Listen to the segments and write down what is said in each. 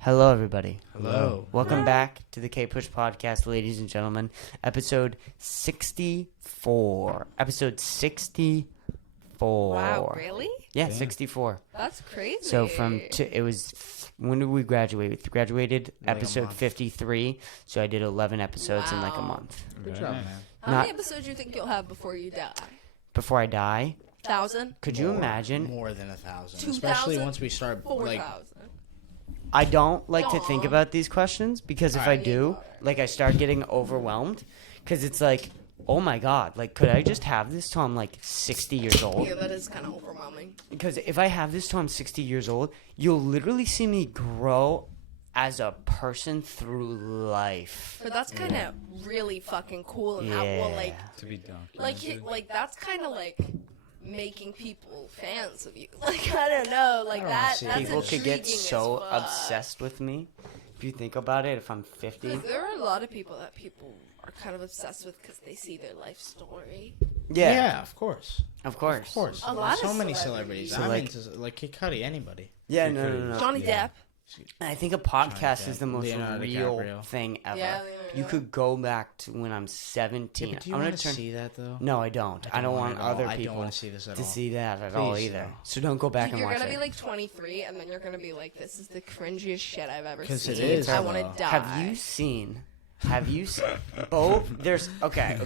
Hello, everybody. Hello. Welcome back to the Kpush Podcast, ladies and gentlemen. Episode 64. Episode 64. Wow, really? Yeah, Damn. 64. That's crazy. So it was, when did we graduate? We graduated Like a episode month. 53, so I did 11 episodes in like a Wow. month. Good job, man. How not- many episodes do you think you'll have before you die? Before I die, 1,000? could you More- imagine? More than 1,000. 2,000? Especially once we start, 4,000. I don't like to think Aw. about these questions because if I Alright. do, like I start getting overwhelmed because it's like, oh my God, like could I just have this till I'm like 60 years old? Yeah, that is kind of overwhelming. Because if I have this till I'm 60 years old, you'll literally see me grow as a person through life. But that's kind of really fucking cool. And that will, like, To be done. that's kind of like making people fans of you. Like, I don't know. Like, I don't that, see that's People could get intriguing so as fuck. obsessed with me. If you think about it, if I'm 50. 'Cause there are a lot of people that people are kind of obsessed with because they see their life story. Yeah, of course. of course. Of course. A lot so of many celebrities. celebrities. So, I'm like- into, like Kid Cudi, anybody. Yeah, no. Johnny Yeah. Depp. I think a podcast Depp, is the most Leonardo real DiCaprio. thing ever. Yeah, Leonardo. You could go back to when I'm 17. But do you I'm want gonna to turn. see that, though? No, I don't. I don't want at all. other I don't people want to see this at to all. see that at all Please, either. no. So don't go back Dude, and you're watch gonna it. be like 23, and then you're gonna be like, "This is the cringiest shit I've ever 'Cause seen." it is, I want to though. die. Have you seen both? There's okay.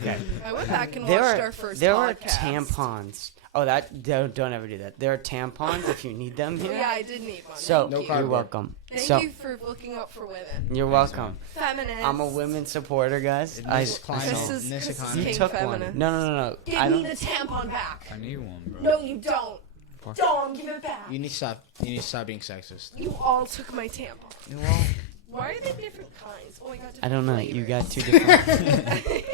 I went back and There watched are our first there are podcast. tampons. Oh, that don't ever do that. There are tampons if you need them Oh, here. yeah, I did need one. So Thank No you. you're cardboard. welcome. Thank So you for looking out for women. you're welcome. Feminists. I'm a women's supporter, guys. In I this climate, Chris in is, this Chris is economy. you king took feminist. one. No. Give I me don't. the tampon back. I need one, bro. No, you don't. Don't give it back. You need to stop. You need to stop being sexist. You all took my tampon. Well, Why are they different kinds? Oh, I got I don't know. different You got two flavors. different.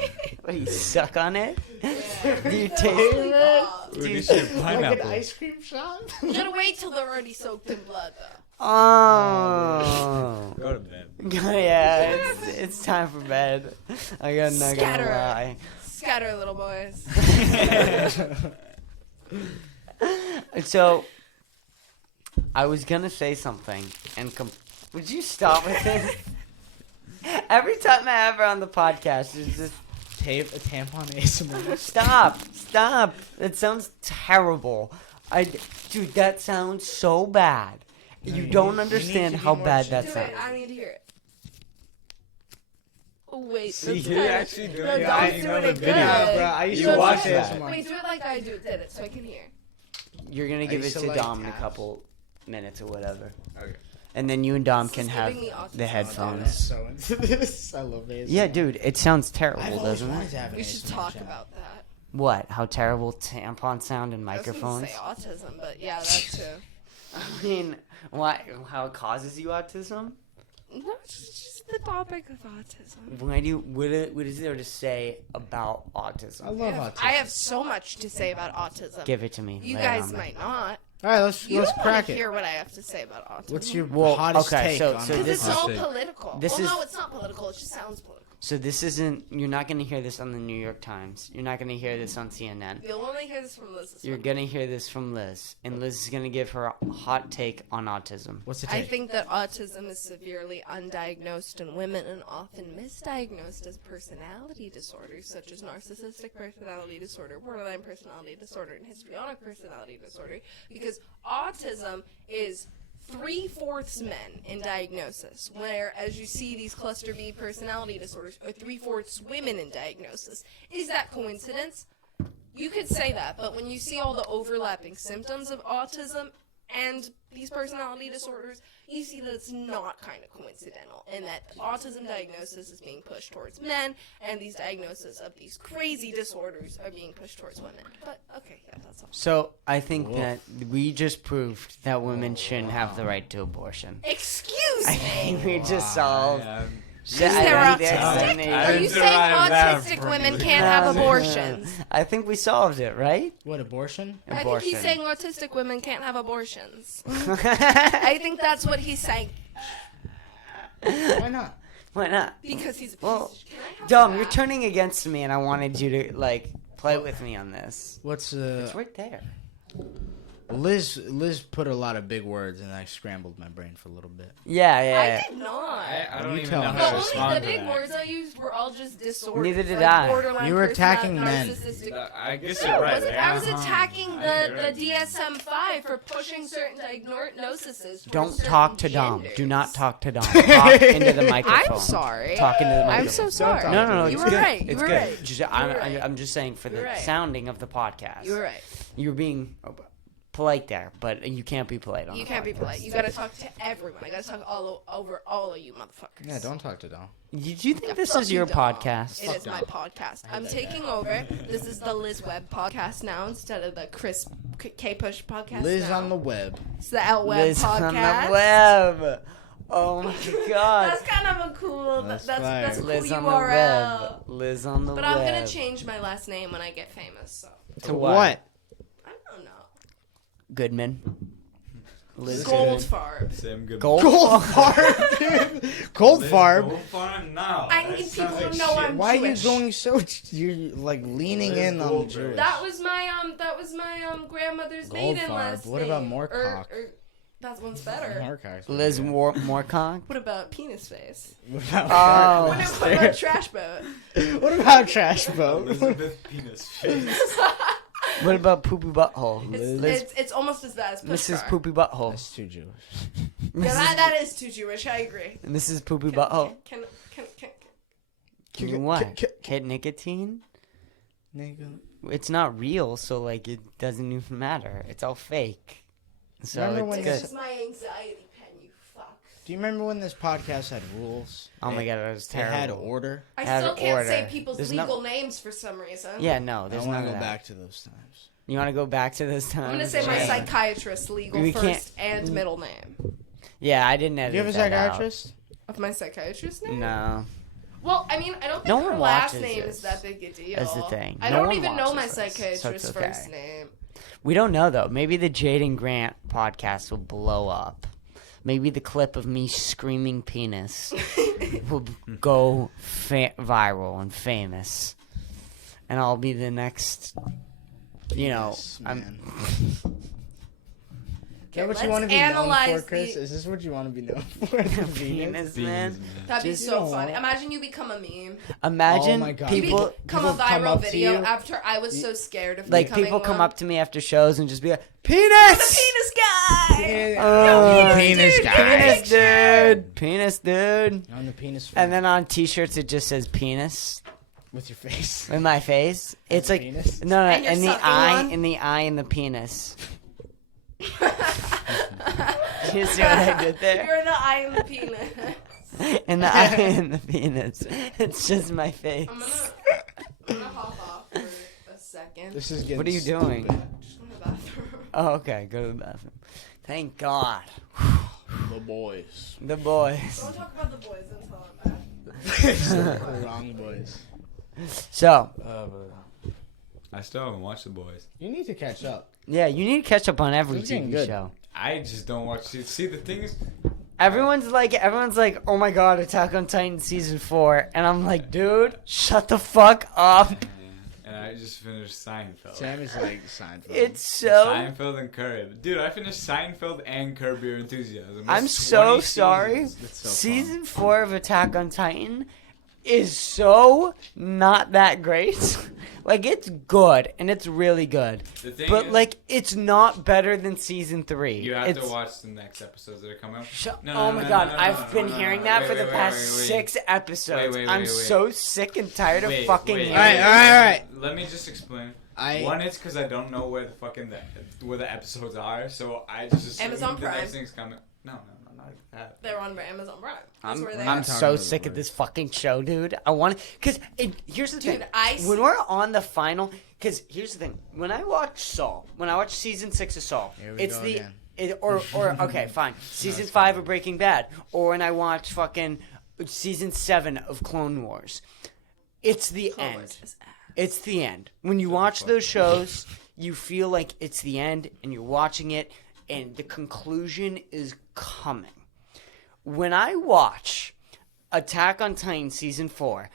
What, you suck on it? Do you taste Holy it? fuck. Dude, this shit pineapple. cream shot? You gotta wait till they're already soaked in blood, though. Oh. Go to bed. Yeah, it's time for bed. I'm not gonna Scatter. lie. Scatter, little boys. So, I was gonna say something, and would you stop with this? Every time I have her on the podcast, it's just A tampon ASMR. stop. It sounds terrible. Dude, that sounds so bad. No, You you don't need- you understand need to how be more bad that Do sounds. it. I need to hear it. Oh, wait. See, that's you kinda- actually do No, it. Dom's I know doing the it video. good. bro. I used You to watch watch that. ASMR. Wait, do it like I did it, so I can hear. You're gonna I give it used to to like Dom in a taps. couple minutes or whatever. Okay. And then you and Dom This can is have giving me autism. the I'm headphones. so into this. I love ASMR. Yeah, dude, it sounds I've terrible, always doesn't wanted it? to have an We should ASMR talk channel. about that. What? How terrible tampons sound in I microphones? was gonna say autism, but yeah, that too. I mean, why? How it causes you autism? No, it's just the topic of autism. Why do you? What is there to say about autism? I love autism. I have so much to say about autism. Give it to me. You Lay it guys on me. might not. All right, let's You don't want crack to it. hear what I have to say about autism. What's your Well, hottest okay, take so- on so it? Because this it's all is- political. this well, is- no, it's not political. It just sounds political. So this isn't. You're not gonna hear this on the New York Times. You're not gonna hear this on CNN. You'll only hear this from Liz. You're gonna hear this from Liz, and Liz is gonna give her hot take on autism. What's the I take? think that autism is severely undiagnosed in women and often misdiagnosed as personality disorders, such as narcissistic personality disorder, borderline personality disorder, and histrionic personality disorder, because autism is 3/4 men in diagnosis, whereas you see these cluster B personality disorders are 3/4 women in diagnosis. Is that coincidence? You could say that, but when you see all the overlapping symptoms of autism and these personality disorders, you see that it's not kind of coincidental, and that autism diagnosis is being pushed towards men, and these diagnoses of these crazy disorders are being pushed towards women. But, okay, yeah, that's all. So I think Whoa. that we just proved that women shouldn't have the right to abortion. Excuse I me! think we just solved. Because they're I think that's autistic? the Are name. you saying survive that autistic from women the- can't have abortions? I think we solved it, right? What, abortion? I think Abortion. he's saying autistic women can't have abortions. I think that's what he's saying. Why not? Why not? Because he's a piece Well, of shit. Can I have Dom, that? you're turning against me, and I wanted you to play with me on this. What's It's right there. Liz put a lot of big words, and I scrambled my brain for a little bit. Yeah. I did not. I don't You even tell know me. how to The respond only to the big that. words I used were all just disorder. Neither did I. Borderline You were attacking personality, men. narcissistic. I guess No, you're right. wasn't. I was Uh-huh. attacking I the agree. DSM-5 for pushing certain diagnoses. for Don't certain talk to Dom. genders. Do not talk to Dom. Talk into the microphone. I'm sorry. Talk into the microphone. I'm so sorry. talk No, to it's You were good. right. It's You were good. right. Just, You were right. I'm just saying for the You're right. sounding of the podcast. You were right. You're being polite there, but you can't be polite on You the can't be podcast. polite. You gotta talk to everyone. I gotta talk over all of you motherfuckers. Yeah, don't talk to Dom. Do you think this Fuck is you, your Dom. podcast? It is my podcast. I'm taking over. This is the Liz Web podcast now instead of the Kpush Podcast. Liz now. on the web. It's the L Web Liz podcast. on the web. Oh my god. That's kind of a cool. That's That's a cool Liz on the URL. web. Liz on the But web. I'm gonna change my last name when I get famous. So To what? I don't know. Goodman. Liz Goldfarb. Same good. Gold. Gold farm, dude. Gold farm. Gold farm now. I That need sounds people like to know shit. I'm Why Jewish. are you going so? You're like leaning Liz in on Goldberg. Jewish. That was my grandmother's maiden Goldfarb. last What name. about Moorcock? That one's better. Moorcock. Liz Moorcock. What about penis face? What about, Oh. What about trash boat? what about trash boat? Elizabeth penis face. What about Poopy Butthole? It's almost as bad as push Mrs. car. Poopy Butthole. That's too Jewish. Yeah, that is too Jewish. I agree. Mrs. Poopy Butthole. Can What? Hit nicotine? Nigga. It's not real, so like it doesn't even matter. It's all fake. So Remember it's when good. This is my anxiety pen, you fuck. Do you remember when this podcast had rules? Oh my god, it was It had terrible. order. I Out still of can't say order. people's There's legal names for some reason. Yeah, no, I there's want none to of go that. back to those times. You want to go back to those times? I'm gonna say my Yeah. psychiatrist's legal We can't- first and middle name. Yeah, I didn't edit Do you have a that out. psychiatrist? Of my psychiatrist name? No. Well, I mean, I don't think No her one last watches name this. is that big a deal. That's the thing. I No don't one even know my watches this, so it's psychiatrist's okay. first name. We don't know though. Maybe the Jaden Grant podcast will blow up. Maybe the clip of me screaming penis will go viral and famous, and I'll be the next. You know, Yes, I'm. man. Is Okay, that what let's you want to be known analyze for, Chris? the- Is this what you want to be known for? The Penis, man. That'd be Just- so you funny. know. Imagine you become a meme. Imagine Oh my God. people. Become a people come viral up to video you. after I was so scared of Like becoming people come one. up to me after shows and just be like, The "Penis, penis guy! Oh, penis dude, guy. penis, picture. dude, penis, dude." On the penis. And then on T-shirts it just says "penis" with your face. in my face. It's a like penis? no, And you're in the sucking eye, one? in the eye, and the penis. You see what I did there? You're the eye and the penis. In the eye and the penis. It's just my face. I'm gonna hop off for a second. This is getting What are you doing? stupid. Just go to the bathroom. Oh, okay. Go to the bathroom. Thank God. The boys. The boys. Don't talk about the boys until I'm back. The wrong boys. So, I still haven't watched The Boys. You need to catch up. yeah, you need to catch up on every This is getting TV good. show. I just don't watch it. See, the thing is, Everyone's like, oh my God, Attack on Titan season 4, and I'm like, dude, shut the fuck up. and I just finished Seinfeld. Sam is like Seinfeld. It's so. Seinfeld and Curb. Dude, I finished Seinfeld and Curb Your Enthusiasm. I'm That's so 20 sorry. seasons. That's so Season 4 of Attack on Titan is so not that great. Like, it's good, and it's really good. The thing But, is, like, it's not better than Season 3. you have It's- to watch the next episodes that are coming out. Oh my God, I've been hearing that for the past 6 episodes. I'm so sick and tired of fucking hearing Alright, it. alright. Let me just explain. I One, it's because I don't know where the fucking where the episodes are, so I just assume Amazon the Prime. next thing's coming. No, not that. They're on Amazon Prime. That's I'm where they I'm are. talking so about sick the of this fucking show, dude. I want to, because here's the Dude, thing. When we're on the final, because here's the thing. When I watch Saul, when I watch season 6 of Saul, Here we it's go the again. or okay, fine. Season 5 of Breaking Bad, or when I watch fucking season 7 of Clone Wars, it's the Clone end. Wars is ass. It's the end. When you watch those shows, you feel like it's the end, and you're watching it, and the conclusion is coming. When I watch Attack on Titan season 4,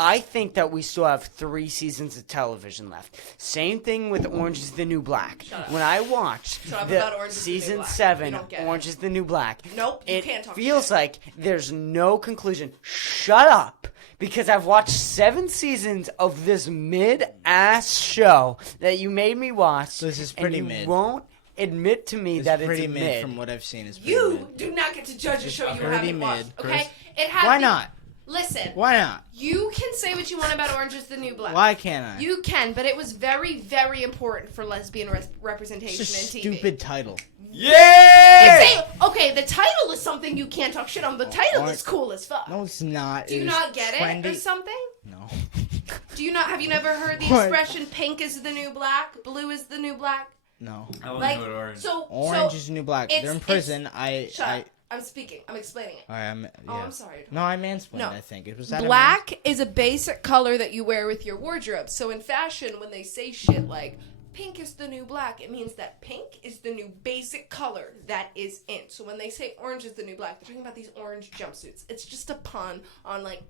I think that we still have 3 seasons of television left. Same thing with Orange is the New Black. Shut up. When I watched Shut up about the Orange is the New season Black. 7, You don't get Orange it. is the New Black, Nope, you it can't talk feels shit. like there's no conclusion. Shut up. Because I've watched 7 seasons of this mid-ass show that you made me watch. This is and pretty you mid. won't admit to me It's that pretty it's mid from what I've seen. It's pretty You mid. do not get to judge a show you pretty haven't watched. mid. Okay? It has Why not? Listen. Why not? You can say what you want about Orange is the New Black. Why can't I? You can, but it was very, very important for lesbian representation It's a in TV. stupid title. Yeah! Okay, the title is something you can't talk shit on. The title is cool as fuck. No, it's not. Do you It was not get trendy. it or something? No. Do you not? Have you never heard the What? expression "pink is the new black, blue is the new black"? No. I don't Like, know what orange. Orange is new black. it's- They're in prison. Shut up. I'm speaking. I'm explaining it. yeah. Oh, I'm sorry. No, I mansplained. No. I think it was that. Black is a basic color that you wear with your wardrobe. So in fashion, when they say shit like pink is the new black, it means that pink is the new basic color that is in. So when they say orange is the new black, they're talking about these orange jumpsuits. It's just a pun on like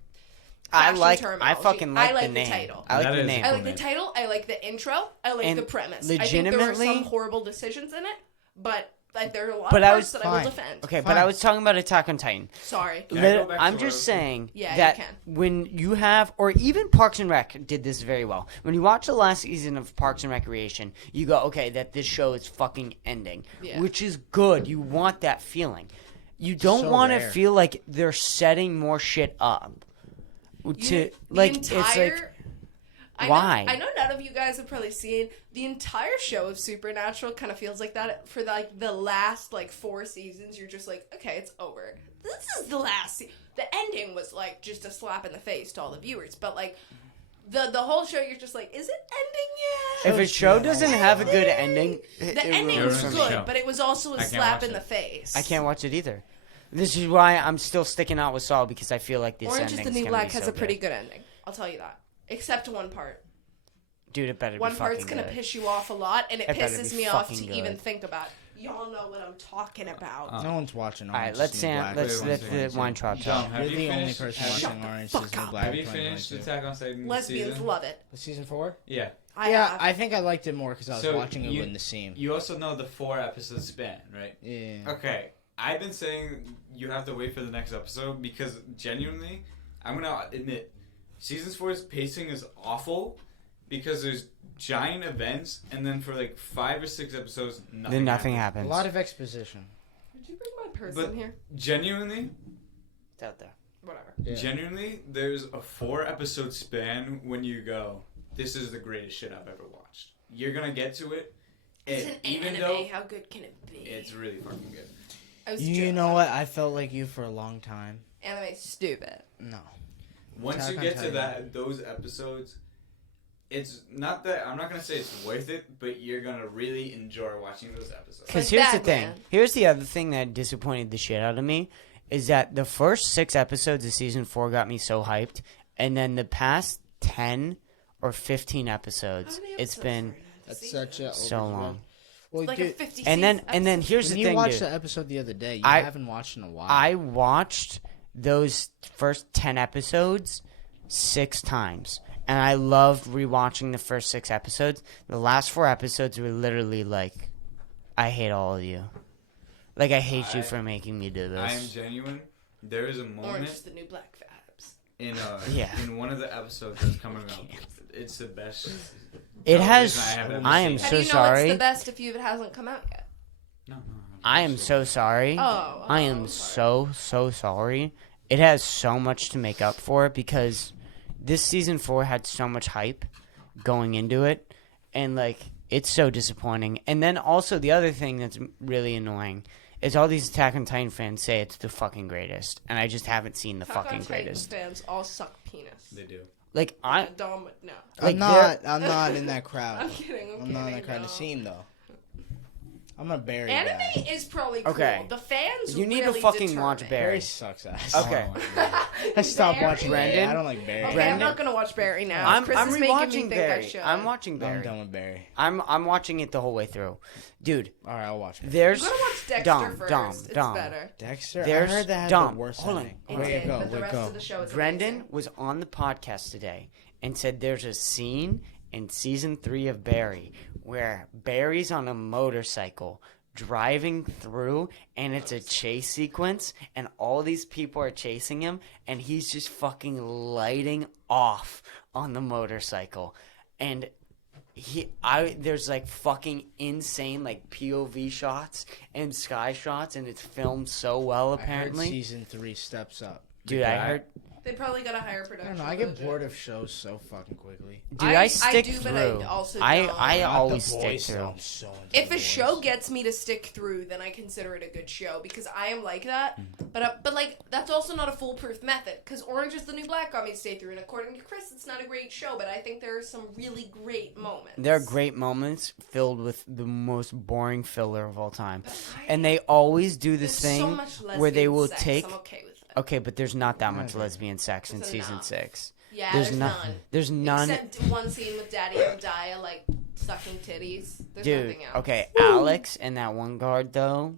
I fashion I fucking like, I like the name. title. I like That the is name. I like the title. I like the intro. I like And the premise. I think there were legitimately- some horrible decisions in it, but like there are a lot But of I parts was that I will fine. defend. Okay, but Fine. I was talking about Attack on Titan. Sorry. Can I go back to I'm what I just was saying Yeah, you that can. when you have, or even Parks and Rec did this very well. When you watch the last season of Parks and Recreation, you go, okay, that this show is fucking ending, Yeah. which is good. You want that feeling. You don't So want to rare. feel like they're setting more shit up. It's like why? I know none of you guys have probably seen the entire show of Supernatural. Kind of feels like that for like the last like 4 seasons. You're just like, okay, it's over. This is the last. The ending was like just a slap in the face to all the viewers, but like the whole show, you're just like, is it ending yet? if a show doesn't have a good ending, The ending was ruins the good, show. but it was also a I can't slap watch in the it. face. I can't watch it either. This is why I'm still sticking out with Saul, because I feel like this Orange is ending the New gonna Black be has so a pretty good. good ending. I'll tell you that. Except one part. Dude, it better One be part's fucking gonna good. piss you off a lot, and it It better pisses be me off to fucking even good. think about. Y'all know what I'm talking about. No one's watching. All right, Orange let's is the New say Black. let's Wait, let one the second. wine trot John, talk. have You're you the only finished? person Shut watching the Orange fuck is the New up. Black. Have you finished 2022. Attack on Titan Lesbians season? love it. Season 4? Yeah. I think I liked it more because I was So watching it you- in the scene. You also know the 4 episode span, right? Yeah. Okay. I've been saying you have to wait for the next episode because genuinely, I'm gonna admit, season 4's pacing is awful because there's giant events and then for like 5 or 6 episodes, nothing. Then nothing A happens. lot of exposition. Did you bring my purse But- in here? Genuinely, It's out there. Whatever. Yeah. genuinely, there's a 4 episode span when you go, this is the greatest shit I've ever watched. You're gonna get to it, It's and an even anime. though How good can it be? it's really fucking good. I was You joking. know what? I felt like you for a long time. Anime's stupid. No. Once Attack you on get to Titan. those episodes, it's not that I'm not gonna say it's worth it, but you're gonna really enjoy watching those episodes. Because Like here's the thing. Batman. Here's the other thing that disappointed the shit out of me is that the first 6 episodes of season 4 got me so hyped, and then the past 10 or 15 How episodes, many it's episodes been were in the That's season? such a so overload. long. Well, Like a dude, 50 And then episode. here's when the you thing, watched dude. the episode the other day, you I- haven't watched in a while. I watched those first 10 episodes 6 times. And I loved rewatching the first 6 episodes. The last 4 episodes were literally like, I hate all of you. Like, I hate you for making me do I am this. genuine. There is a Orange moment is the new black vibes. in Yeah. in one of the episodes that's coming up. It's the best. It television has. I have ever I am seen. How so do you know sorry. it's the best if it hasn't come out yet? No. I am so sorry. Oh, I am so sorry. It has so much to make up for it because this season 4 had so much hype going into it, and like it's so disappointing. And then also the other thing that's really annoying is all these Attack on Titan fans say it's the fucking greatest, and I just haven't seen the Attack on fucking Titan greatest. fans all suck penis. They do. Like I, Dumb, no. like, I'm not in that crowd. I'm kidding. I'm not in that crowd no. of scene though. I'm a Barry Anime guy. is probably cool. Okay. The fans You need to really fucking determine. watch Barry. Barry sucks ass. Okay. I stopped Barry? watching Barry. Brendan? I don't like Barry. Okay, I'm Brendan? not gonna watch Barry now. I'm Chris is making me rewatching think I Barry. should. I'm watching I'm Barry. done with Barry. I'm watching it the whole way through, dude. All right, I'll watch it. There's I'm gonna watch Dexter Dom, first. Dom, It's Dom. better. Dexter. There's I heard that had Dom. the worst Hold on. ending. It Way did, to go. but the Way to rest go. of the show is Brendan amazing. was on the podcast today and said there's a scene in season 3 of Barry where Barry's on a motorcycle driving through and it's a chase sequence and all these people are chasing him and he's just fucking lighting off on the motorcycle and there's like fucking insane like POV shots and sky shots and it's filmed so well apparently. I heard season 3 steps up. Dude, I heard. They probably got a higher I production. don't know. I get budget. bored of shows so fucking quickly. Dude, I I stick do, through. but I also I don't. I Not always The stick Boys, through. though. I'm so into If The a show Boys. gets me to stick through, then I consider it a good show because I am like that. But like that's also not a foolproof method because Orange is the New Black got me to stay through, and according to Chris, it's not a great show. But I think there are some really great moments. There are great moments filled with the most boring filler of all time, I- and they always do this There's so thing much where they lesbian will sex, take. I'm okay with it. Okay, but there's not that much Okay. lesbian sex in There's season enough. 6. Yeah, There's there's none. none. There's none. Except one scene with Daddy and Daya like sucking titties. There's Dude, nothing else. okay, Alex and that one guard though.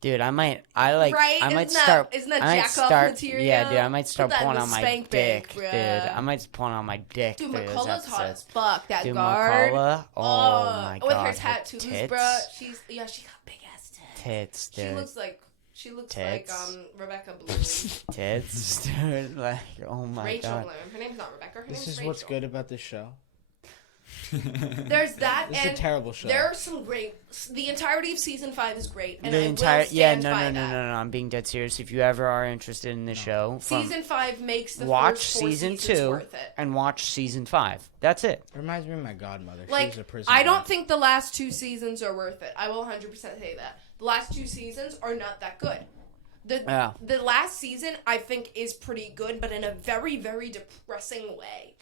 Dude, I might Isn't start. that I might jack off start. material? Yeah, dude, I might start Put that in pulling the on my spank dick, bank, dude. bruh. I might pull on my dick. Dude, through those McCullough's hot as episodes. fuck. That Dude, guard. McCullough. Oh my with god, her tattoos, tits, bruh. She got big ass tits. tits, dude. She looks Tits. like Rebecca Bloom. Tits, dude. Like, oh my Rachel god. Bloom. Her name's not Rebecca. Her This name's is Rachel. what's good about this show. There's that, This is a and terrible show. there are some great. The entirety of season 5 is great, and The I entire will stand no, by no, no, that. no, no. I'm being dead serious. If you ever are interested in the show, Season 5 makes the watch first 4 season seasons 2 worth it. and watch season 5. That's it. It reminds me of my godmother. She Like, was a prison I guard. don't think the last 2 seasons are worth it. I will 100% say that. The last 2 seasons are not that good. Yeah. The last season, I think, is pretty good, but in a very, very depressing way.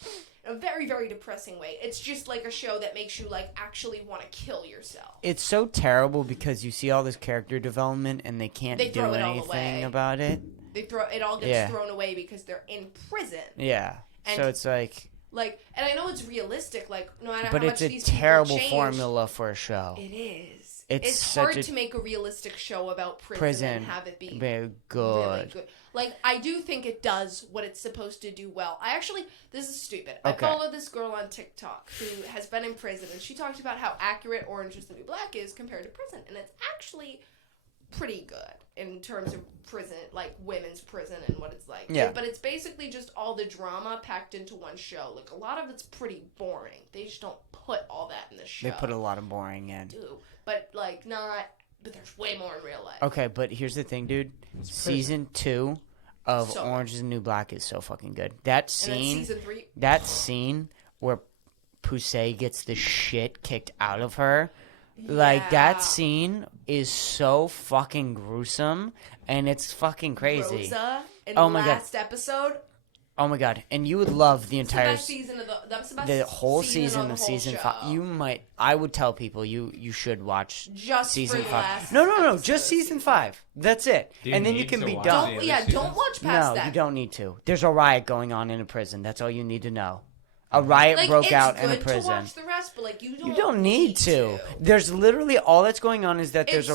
In a very, very depressing way. It's just like a show that makes you, like, actually want to kill yourself. It's so terrible because you see all this character development and they can't They do throw it all anything away. about it. It all gets Yeah. thrown away because they're in prison. Yeah. And- So it's like, Like, and I know it's realistic, like, no matter but how it's much a these people terrible change, formula for a show. It is. It's It's such hard a- to make a realistic show about prison Prison. and have it be Very really good. good. Like, I do think it does what it's supposed to do well. This is stupid. Okay. I follow this girl on TikTok who has been in prison, and she talked about how accurate Orange is the New Black is compared to prison, and it's actually pretty good in terms of prison, like women's prison and what it's like. Yeah. But it's basically just all the drama packed into one show. Like, a lot of it's pretty boring. They just don't put all that in the show. They put a lot of boring in. do, but like not. But there's way more in real life. Okay, but here's the thing, dude. prison. Season 2 of So- Orange is the New Black is so fucking good. That And then scene, season 3. that scene where Poussey gets the shit kicked out of her, like Yeah. that scene is so fucking gruesome and it's fucking crazy. Rosa in Oh the my God. last episode. Oh my god! And you would love the It's the entire best season of that's the best the whole season the of whole season show. 5. You might. I would tell people you should watch just season for the 5. last No, episode just of season 5. That's it. Do you And then you need can to be watch done. the Don't other don't watch past No, that. you don't need to. There's a riot going on in a prison. That's all you need to know. A riot Like, broke it's out in a good to prison. watch the rest, but like you You don't need to. There's literally all that's going on is that there's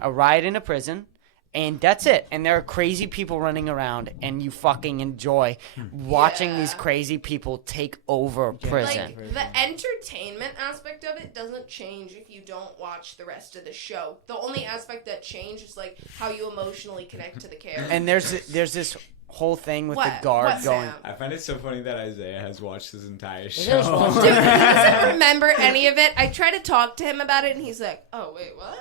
a riot in a prison. And that's it. And there are crazy people running around, and you fucking enjoy watching Yeah. these crazy people take over prison. Like, the entertainment aspect of it doesn't change if you don't watch the rest of the show. The only aspect that changes is like how you emotionally connect to the character. And there's this whole thing with the What? guard What, going. Sam? I find it so funny that Isaiah has watched this entire Isaiah's show. watched Dude, he doesn't remember any of it. I try to talk to him about it, and he's like, "Oh wait, what?"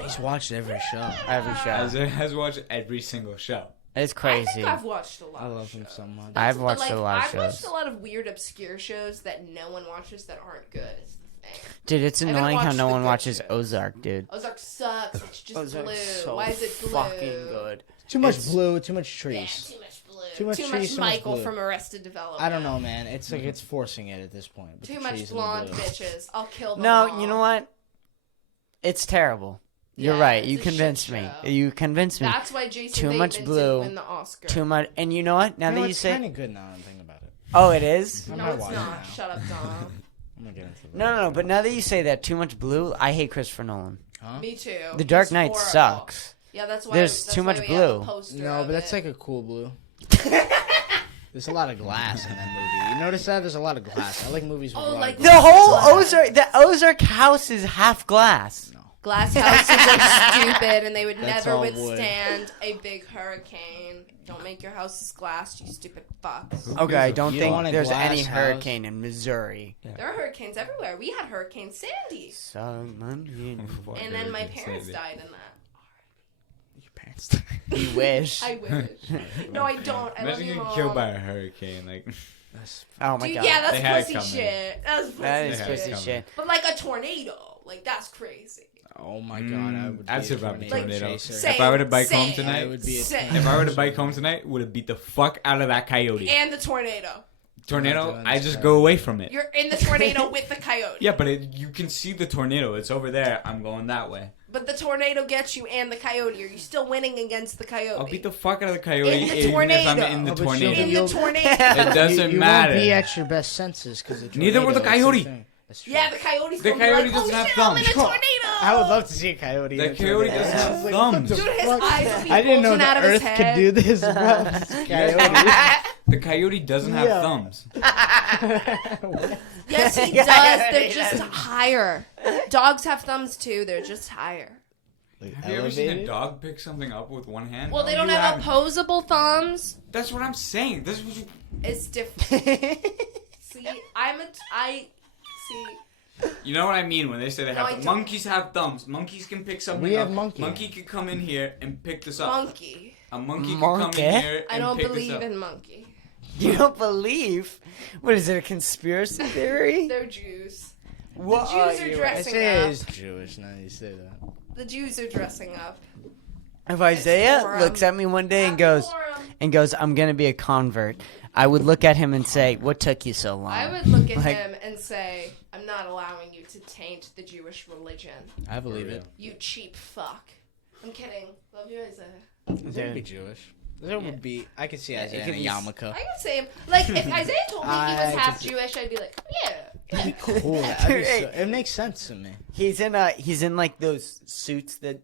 He's watched every show. Every show. Isaiah has watched every single show. It's I crazy. think I've watched a lot. I of love him shows. so much. I've But, watched like, a lot of I've watched shows. a lot of weird, obscure shows that no one watches that aren't good. Is the thing. Dude, it's I haven't annoying how watched no the one good watches shows. Ozark, dude. Ozark sucks. It's just Ozark's blue. so Why is it blue? fucking good. Too much It's- blue, too much Yeah, trees. too much blue. Too much trees, too much Michael blue. from Arrested Development. I don't know, man. It's like it's forcing it at this point. with Too the much trees and the blonde blue. bitches. I'll kill them No, all. you know what? It's terrible. You're Yeah, right. it's You a shit convinced me. show. You convinced me. That's why Jason Too Bateman much didn't blue. win the Oscar. Too much. And you know what? Now that you it's say, kind of good now that I'm thinking about it. oh, it is. I No, might it's watch it not. now. Shut up, Dom. I'm gonna get into that. No. But now that you say that, too much blue. I hate Christopher Nolan. Huh? Me too. The Dark It's Knight horrible. sucks. Yeah, that's why. There's that's too why much we have a blue. poster No, of but that's it. like a cool blue. There's a lot of glass in that movie. You notice that? There's a lot of glass. I like movies with a Oh, lot like of The glass. whole Glass. the Ozark house is half glass. No. Glass houses are stupid, and they would That's never all wood. withstand a big hurricane. Don't make your houses glass, you stupid fucks. Okay, I don't You don't want think a there's glass any house? hurricane in Missouri. There are hurricanes everywhere. We had Hurricane Sandy, and then my parents died in that. Your parents died. You wish. I wish. No, I don't. I love Imagine you, getting Mom. killed by a hurricane. Like, That's Oh my Dude, god. yeah, They had it that's pussy coming. shit. That's pussy That is They had shit. it pussy coming. shit. But like a tornado, like that's crazy. oh my god, I would. I'd be survive a tornado. chaser. Same, If I were to bike home same, tonight, I would be a same. if I were to bike home tonight, would have beat the fuck out of that coyote. And the tornado. Tornado, Oh, I just that's go away from it. You're in the tornado with the coyote. Yeah, but you can see the tornado. It's over there. I'm going that way. But the tornado gets you and the coyote. Are you still winning against the coyote? I'll beat the fuck out of the coyote In the even if I'm tornado. in the Oh, but tornado. in you'll- the tornado. It doesn't you matter. won't be at your best senses because Neither will the coyote. That's true. Yeah, the coyote's The gonna coyote be like, doesn't oh, have shit, I'm in a thumbs. tornado. I would love to see a coyote. The in a coyote tornado. doesn't I have was like, thumbs. what the Dude, his fuck? eyes will be I didn't know bulging the out of his Earth head. could do this, bro. This coyote. The coyote doesn't have Yeah. thumbs. Yes, he Yeah, does. They're he just does. higher. Dogs have thumbs too. They're just higher. Like, Have you ever seen a elevated? dog pick something up with one hand? Well, No, they don't you have haven't. opposable thumbs. That's what I'm saying. This was It's different. See, see. You know what I mean when they say they No, have I don't. monkeys have thumbs. Monkeys can pick something We up. have monkey. Monkey could come in here and pick this up. Monkey. A monkey could Monkey? come in here and I don't pick believe this up. in monkey. You don't believe? What is it? A conspiracy theory? They're Jews. What Jews are you- I dressing say up. it's Jewish. Now you say that. The Jews are dressing up. If Isaiah for 'em. looks at me one day and Happy goes, for 'em. "I'm gonna be a convert," I would look at him and say, "What took you so long?" I would look at Like- him and say, I'm not allowing you to taint the Jewish religion. I believe it. You cheap fuck. I'm kidding. Love you, Isaiah. Isaiah would be Jewish. Isaiah would be. I could see Yeah, Isaiah it in could a be- yarmulke. I could say him. Like, if Isaiah told me he was I half could see- Jewish, I'd be like, yeah. Cool. It makes sense to me. He's in like those suits that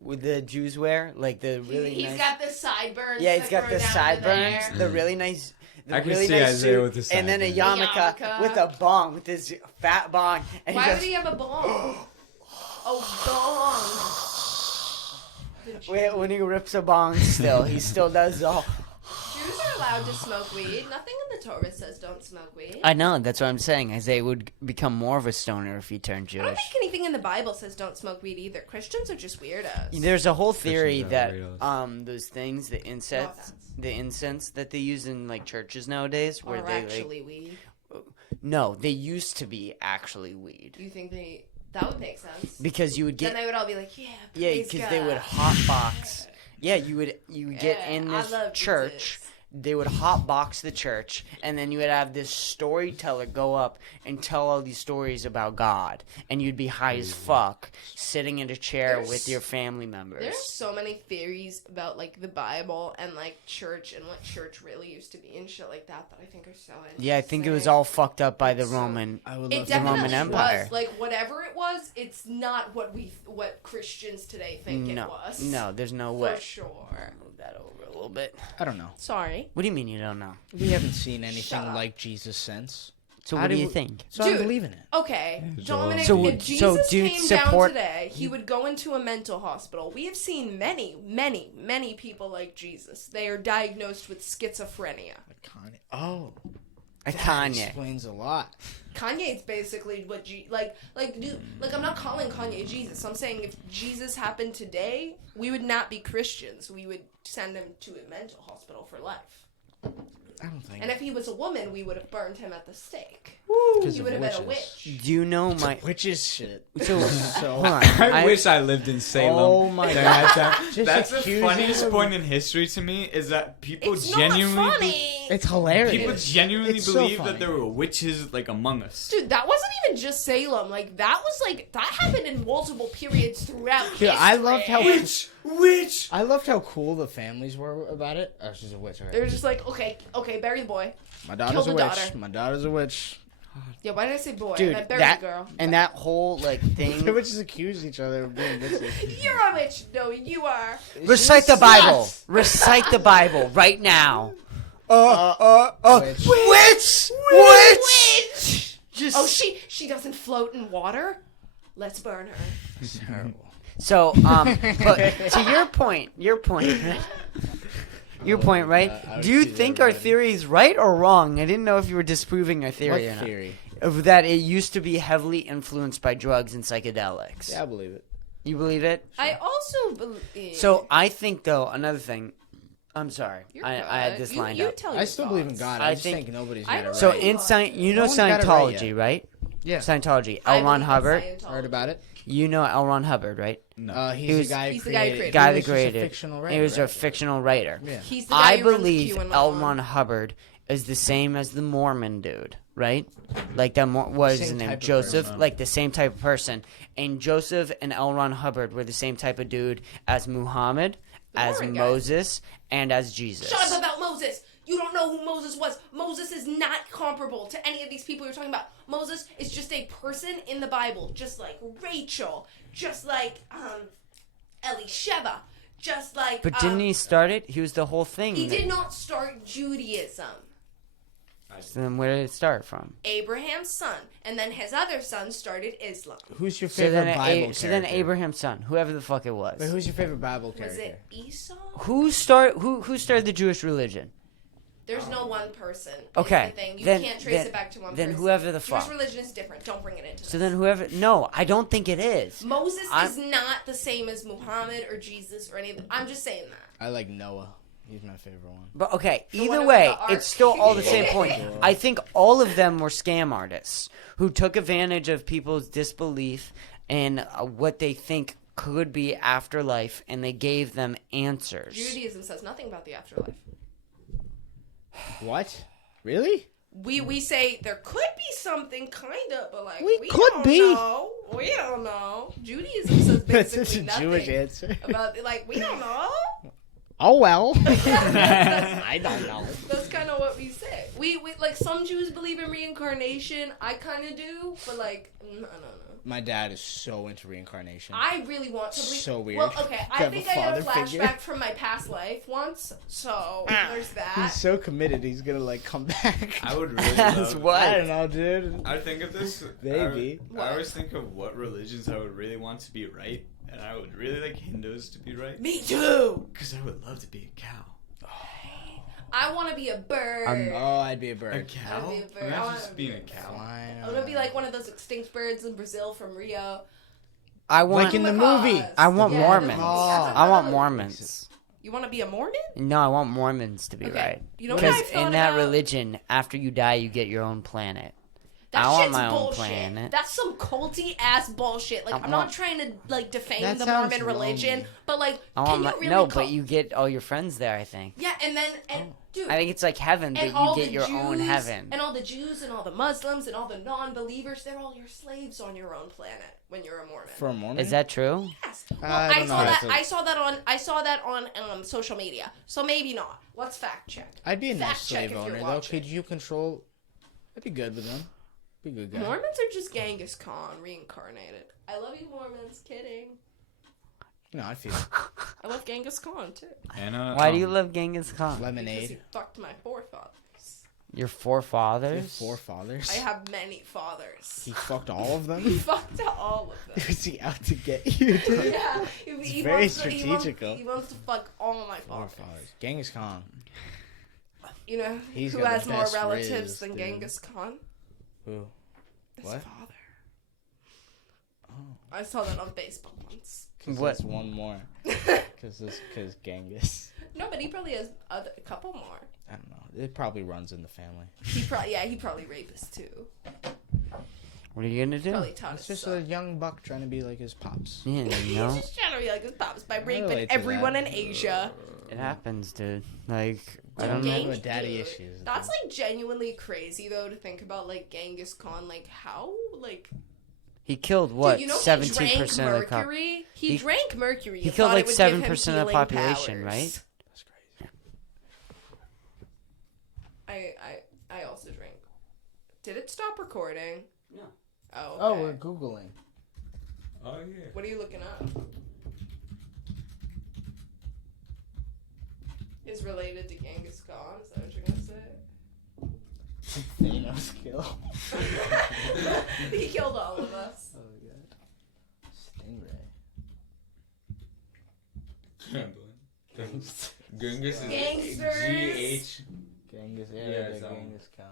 with the Jews wear, like the really He's nice. got the sideburns. Yeah, he's that got grow the down to sideburns, there. the really nice. The I can really see nice Isaiah suit, with the and then a sideburns. yarmulke Yarmulke. with a bong, with his fat bong. And Why he would goes, he have a bong? Oh, bong. when he rips a bong, he still does all. Jews are allowed to smoke weed. Nothing in the Torah says don't smoke weed. I know, that's what I'm saying. Isaiah would become more of a stoner if he turned I don't Jewish. think anything in the Bible says don't smoke weed either. Christians are just weirdos. There's a whole theory Christians that are weirdos. those things, the offense. incense that they use in like churches nowadays, where Or they actually weed. no, they used to be actually weed You think that would make sense? because you would Then get they would all be like, yeah, because they would hotbox. Yeah, you would get in I this love church. Jesus. They would hotbox the church, and then you would have this storyteller go up and tell all these stories about God, and you'd be high as fuck, sitting in a chair There's- with your family members. There's so many theories about like the Bible and like church and what church really used to be and shit like that I think are so interesting. Yeah, I think it was all fucked up by the So- Roman. I would It love to. definitely Roman Empire. was. Like whatever it was, it's not what Christians today think it was. No, there's no For way. sure. Move that over a little bit. I don't know. Sorry. What do you mean you don't know? We haven't seen anything Shut up. like Jesus since. So How what do did you we- think? So I Dude. believe in it. Okay, Dominic, So- if so Jesus do you came support- down today, he would go into a mental hospital. We have seen many, many, many people like Jesus. They are diagnosed with schizophrenia. Like Kanye. Oh, A that Kanye. explains a lot. Kanye's basically what I'm not calling Kanye Jesus. I'm saying if Jesus happened today, we would not be Christians. We would send him to a mental hospital for life. I don't think. And if he was a woman, we would have burned him at the stake. Because He of would have been a witches. witch. Do you know my? Witches shit. So, So hold on. I wish I lived in Salem. Oh my during God. that time. Just That's the accusing funniest him. point in history to me is that people It's genuinely not funny. It's hilarious. people genuinely It's so believe funny. that there were witches like among us. Dude, that wasn't even just Salem. Like, that happened in multiple periods throughout Dude, history. I loved how Witch. I loved how cool the families were about it. Oh, she's a witch. They Okay. were just like, okay, bury the boy. My daughter's kill a the witch. daughter. My daughter's a witch. Yeah, why did I say boy? Dude, I buried that the girl. and that whole like The thing. witches accuse each other of being witches. You're a witch. No, you are. Recite the She's Bible. nuts. Recite the Bible right now. Witch. Witch. Just Oh, she doesn't float in water? Let's burn her. Terrible. so but to your point, right? I would Do you choose think our everybody. theory is right or wrong? I didn't know if you were disproving our What theory or not. theory? Of that it used to be heavily influenced by drugs and psychedelics. Yeah, I believe it. You believe it? I also believe. So I think though another thing. I'm sorry. You're I had good. this you, lined you up. Tell I your still believe in thoughts. God. I I just think- think nobody's I got it don't right. So Right. in you know No one's got it right Scientology, yet. right? Yeah. Scientology. I L. Ron believe in Hubbard. Scientology. Heard about it? You know L. Ron Hubbard, right? No. He's He was- the guy he's who the guy who created. created- Guy that was just a created. fictional writer. He was a right? fictional writer. Yeah. He's the guy I who runs believe QAnon. L. Ron Hubbard is the same as the Mormon dude, right? Like that. What is his Same name? type of Joseph. person. Like the same type of person. And Joseph and L. Ron Hubbard were the same type of dude as Muhammad, The as Mormon guy. Moses, and as Jesus. Shut up about Moses. You don't know who Moses was. Moses is not comparable to any of these people you're talking about. Moses is just a person in the Bible, just like Rachel, just like Elisheva, just like. But didn't he start it? He was the whole thing. He did not start Judaism. So then where did it start from? Abraham's son, and then his other son started Islam. Who's your So favorite then, Bible character? so then Abraham's son, whoever the fuck it was. Wait, who's your favorite Bible Was character? it Esau? Who started the Jewish religion? There's no one person. is Okay, the thing. You then- can't trace then- it back to one then person. whoever the Jewish fuck. religion is different. Don't bring it into So this. then whoever no, I don't think it is. Moses I'm- is not the same as Muhammad or Jesus or anything. I'm just saying that. I like Noah. He's my favorite one. But okay, The one either with way, the ark. it's still all the same point. Yeah. I think all of them were scam artists who took advantage of people's disbelief and what they think could be afterlife, and they gave them answers. Judaism says nothing about the afterlife. What? Really? We say there could be something kind of, but like We we could don't be. know. We don't know. Judaism says That's basically such a nothing Jewish answer. about like we don't know. Oh well. I don't know. That's kind of what we say. We like some Jews believe in reincarnation. I kind of do, but like no. My dad is so into reincarnation. I really want to believe. So weird. Well, okay, I have think a I got a father flashback figure. from my past life once, so there's He's that. so committed. He's gonna like come back. I would really That's love. what. I don't know, dude. I think of this. Maybe. I always think of what religions I would really want to be right, and I would really like Hindus to be right. Me too. Because I would love to be a cow. I want to be a bird. Oh, I'd be a A bird. cow? I'd be a bird. I Imagine wanna just be being a a cow. Fine. I'm gonna be like one of those extinct birds in Brazil from Rio. I want. Like in the Macaws. movie. I want Yeah, Mormons. the movie. Oh. I want Mormons. You want to be a Mormon? No, I want Mormons to be Okay. right. You know what Because I thought in that about? religion, after you die, you get your own planet. That I want shit's my own bullshit. planet. That's some culty ass bullshit. Like I I'm want- not trying to like defame That the sounds Mormon religion, lonely. but like I can want you my, really no, call- but you get all your friends there. I think. Yeah, and then dude, I think it's like heaven, but and all you get the your Jews, own heaven. and all the Jews and all the Muslims and all the non-believers, they're all your slaves on your own planet when you're a Mormon. For a Mormon? Is that true? Yes. Well, I I don't saw know. that. I saw that on social media. So maybe not. Let's fact check. I'd be a nice Fact check slave if you're owner, though. watching. Could you control... I'd be good with them. Be a good guy. Mormons are just Genghis Khan reincarnated. I love you, Mormons. Kidding. No, I feel I love Genghis Khan too. Anna, Why do you love Genghis Khan? Because he lemonade. fucked my forefathers. Your You forefathers? have four fathers. I have many fathers. He fucked all of He them? fucked all of them. Is he out to get you, dude? Yeah, It's he very wants to- strategical. He wants to fuck all my Four fathers. fathers. Genghis Khan. You know He's who got the has more best relatives riz, than dude. Genghis Khan? Who? His What? father. Oh. I saw that on Facebook once. Because What? that's one more. Because Genghis. No, but he probably has a couple more. I don't know. It probably runs in the family. He probably rapist too. What are you gonna do? Probably taught It's his just son. a young buck trying to be like his pops. Yeah, you know, He's just trying to be like his pops by raping relate to everyone that. in Asia. it happens, dude. Like, I Dude, don't know. Gang- with daddy issues. That's like genuinely crazy though to think about, like Genghis Khan, like how, like. He killed what? Dude, you know 17% he of the drank country. mercury. He He- drank mercury. he and killed thought like it would give him 7% of the healing population, powers. right? That's crazy. I also drank. Did it stop recording? No. Oh. Oh, Okay. we're Googling. Oh yeah. What are you looking up? Is related to Genghis Khan? Is that what you're gonna say? Thanos kill. He killed all of us. Oh my god. Stingray. Genghis is Gangsters. G-H. Genghis, Yeah, yeah, it's that one. Genghis Khan.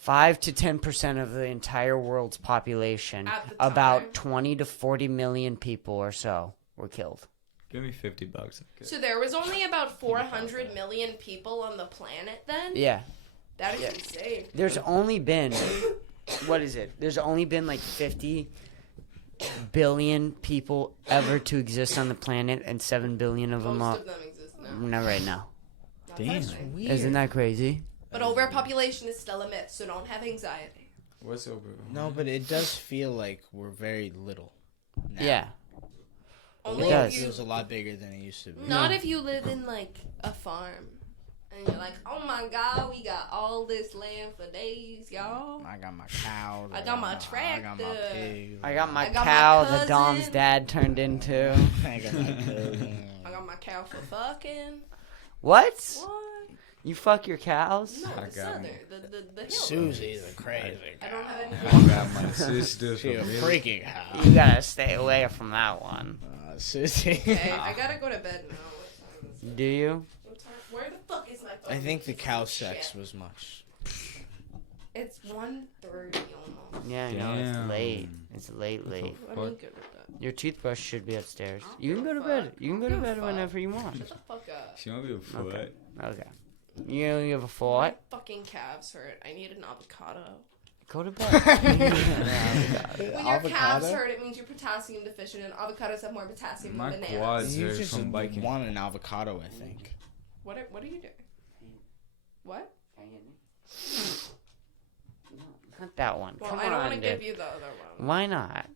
5 to 10% of the entire world's population, At the time. about 20 to 40 million people or so, were killed. Give me $50. So there was only about 400 million people on the planet then? Yeah. That is Yeah. insane. There's only been, what is it? There's only been like 50 billion people ever to exist on the planet, and 7 billion of them Most are of them exist now. not right now. That's Damn. insane. Weird. Isn't that crazy? But overpopulation is still a myth, so don't have anxiety. What's over? No, but it does feel like we're very little. Now. Yeah. Only It does. if It you feels a lot bigger than it used to be. Not if you live in like a farm. And you're like, oh my god, we got all this land for days, y'all. I got my cows. I got my I got my tractor. pigs. I got my I got my cow that cousin. Don's dad turned into. I got my cousin. I got my cow for fucking. What? What? You fuck your cows? No, I the got southern, me. the hill. Susie's a crazy I cow. don't have any. I got my sister She a from freaking cow. You gotta stay away from that one. Susie. Okay, I gotta go to bed now. What time is it? Do you? What time? Where the fuck is my phone? I think the Piece cow of sex shit. was much. It's 1:30 almost. Yeah, I know, it's Damn. late. It's late. Let me go to bed. Your toothbrush should be upstairs. I don't You can give go a to bed. fuck. You can I go don't to give bed a whenever you want. Shut the fuck up. She might be a foot. Okay. Okay. You have a My fort? fucking calves hurt. I need an avocado. Go to bed. When your calves hurt, it means you're potassium deficient, and avocados have more potassium My than bananas. quads You hurt just from biking. want an avocado, I think. What are you doing? What? Not that one. Well, Come I don't on, want to dude. give you the other one. Why not?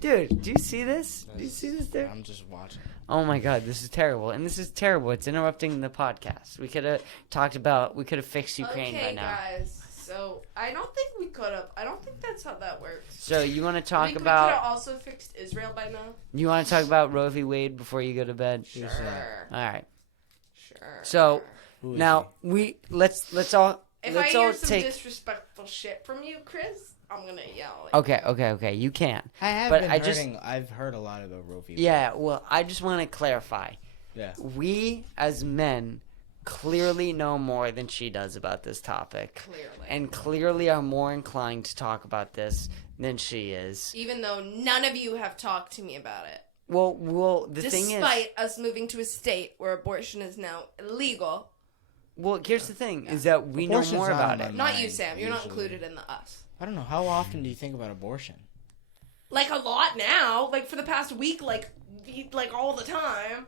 Dude, do you see this? Do you see this, dude? I'm just watching. Oh my god, this is terrible. And this is terrible. It's interrupting the podcast. We could have fixed Ukraine Okay, by now. guys. So I don't think we could have. I don't think that's how that works. So you want to I talk think we could have about also fixed Israel by now. you want to talk about Roe v. Wade before you go to bed? Sure. All right. Sure. So Who is now let's all if let's I all hear some take. disrespectful shit from you, Chris, I'm gonna yell. At Okay. You can. I have But been I just- hearing, I've heard a lot about Roe v. Wade. Yeah. Well, I just want to clarify. Yeah. We as men clearly know more than she does about this topic, Clearly. and clearly are more inclined to talk about this than she is. Even though none of you have talked to me about it. Well, the thing is, Despite us moving to a state where abortion is now illegal. well, here's the thing: is that we Abortion's know more not about on it. my Not you, mind, Sam. You're not usually. included in the us. I don't know. How often do you think about abortion? Like a lot now. Like for the past week, like all the time.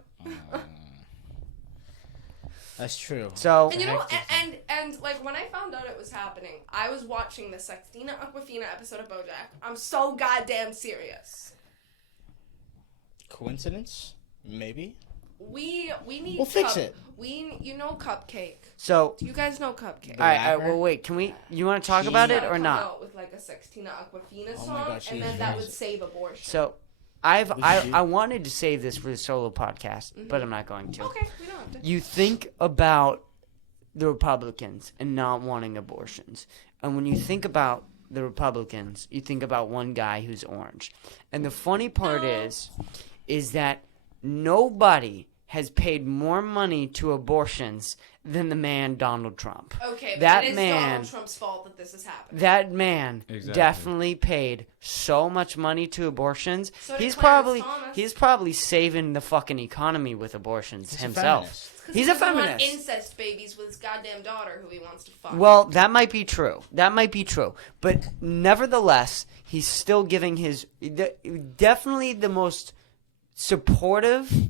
That's true. So And you know, Hectic. and like when I found out it was happening, I was watching the Sextina Aquafina episode of BoJack. I'm so goddamn serious. Coincidence? Maybe. We need. We'll fix it. You know Cupcake. So, Do you guys know Cupcake? all right. rapper? Well, wait. Can we? You want to talk She- about it Gotta or come not? out with like a Sextina Aquafina Oh song, my God, she and is then that would amazing. save abortion. So, I wanted to save this for the solo podcast, but I'm not going to. Okay, we don't have to. You think about the Republicans and not wanting abortions, and when you think about the Republicans, you think about one guy who's orange. And the funny part No. is that nobody has paid more money to abortions than the man Donald Trump. Okay, but That it is man- Donald Trump's fault that this is happening. That man Exactly. definitely paid so much money to abortions. So did he's Clarence Thomas. probably saving the fucking economy with abortions himself. He's a doesn't want feminist. incest babies with his goddamn daughter who he wants to fuck. Well, that might be true. But nevertheless, he's still giving definitely the most supportive His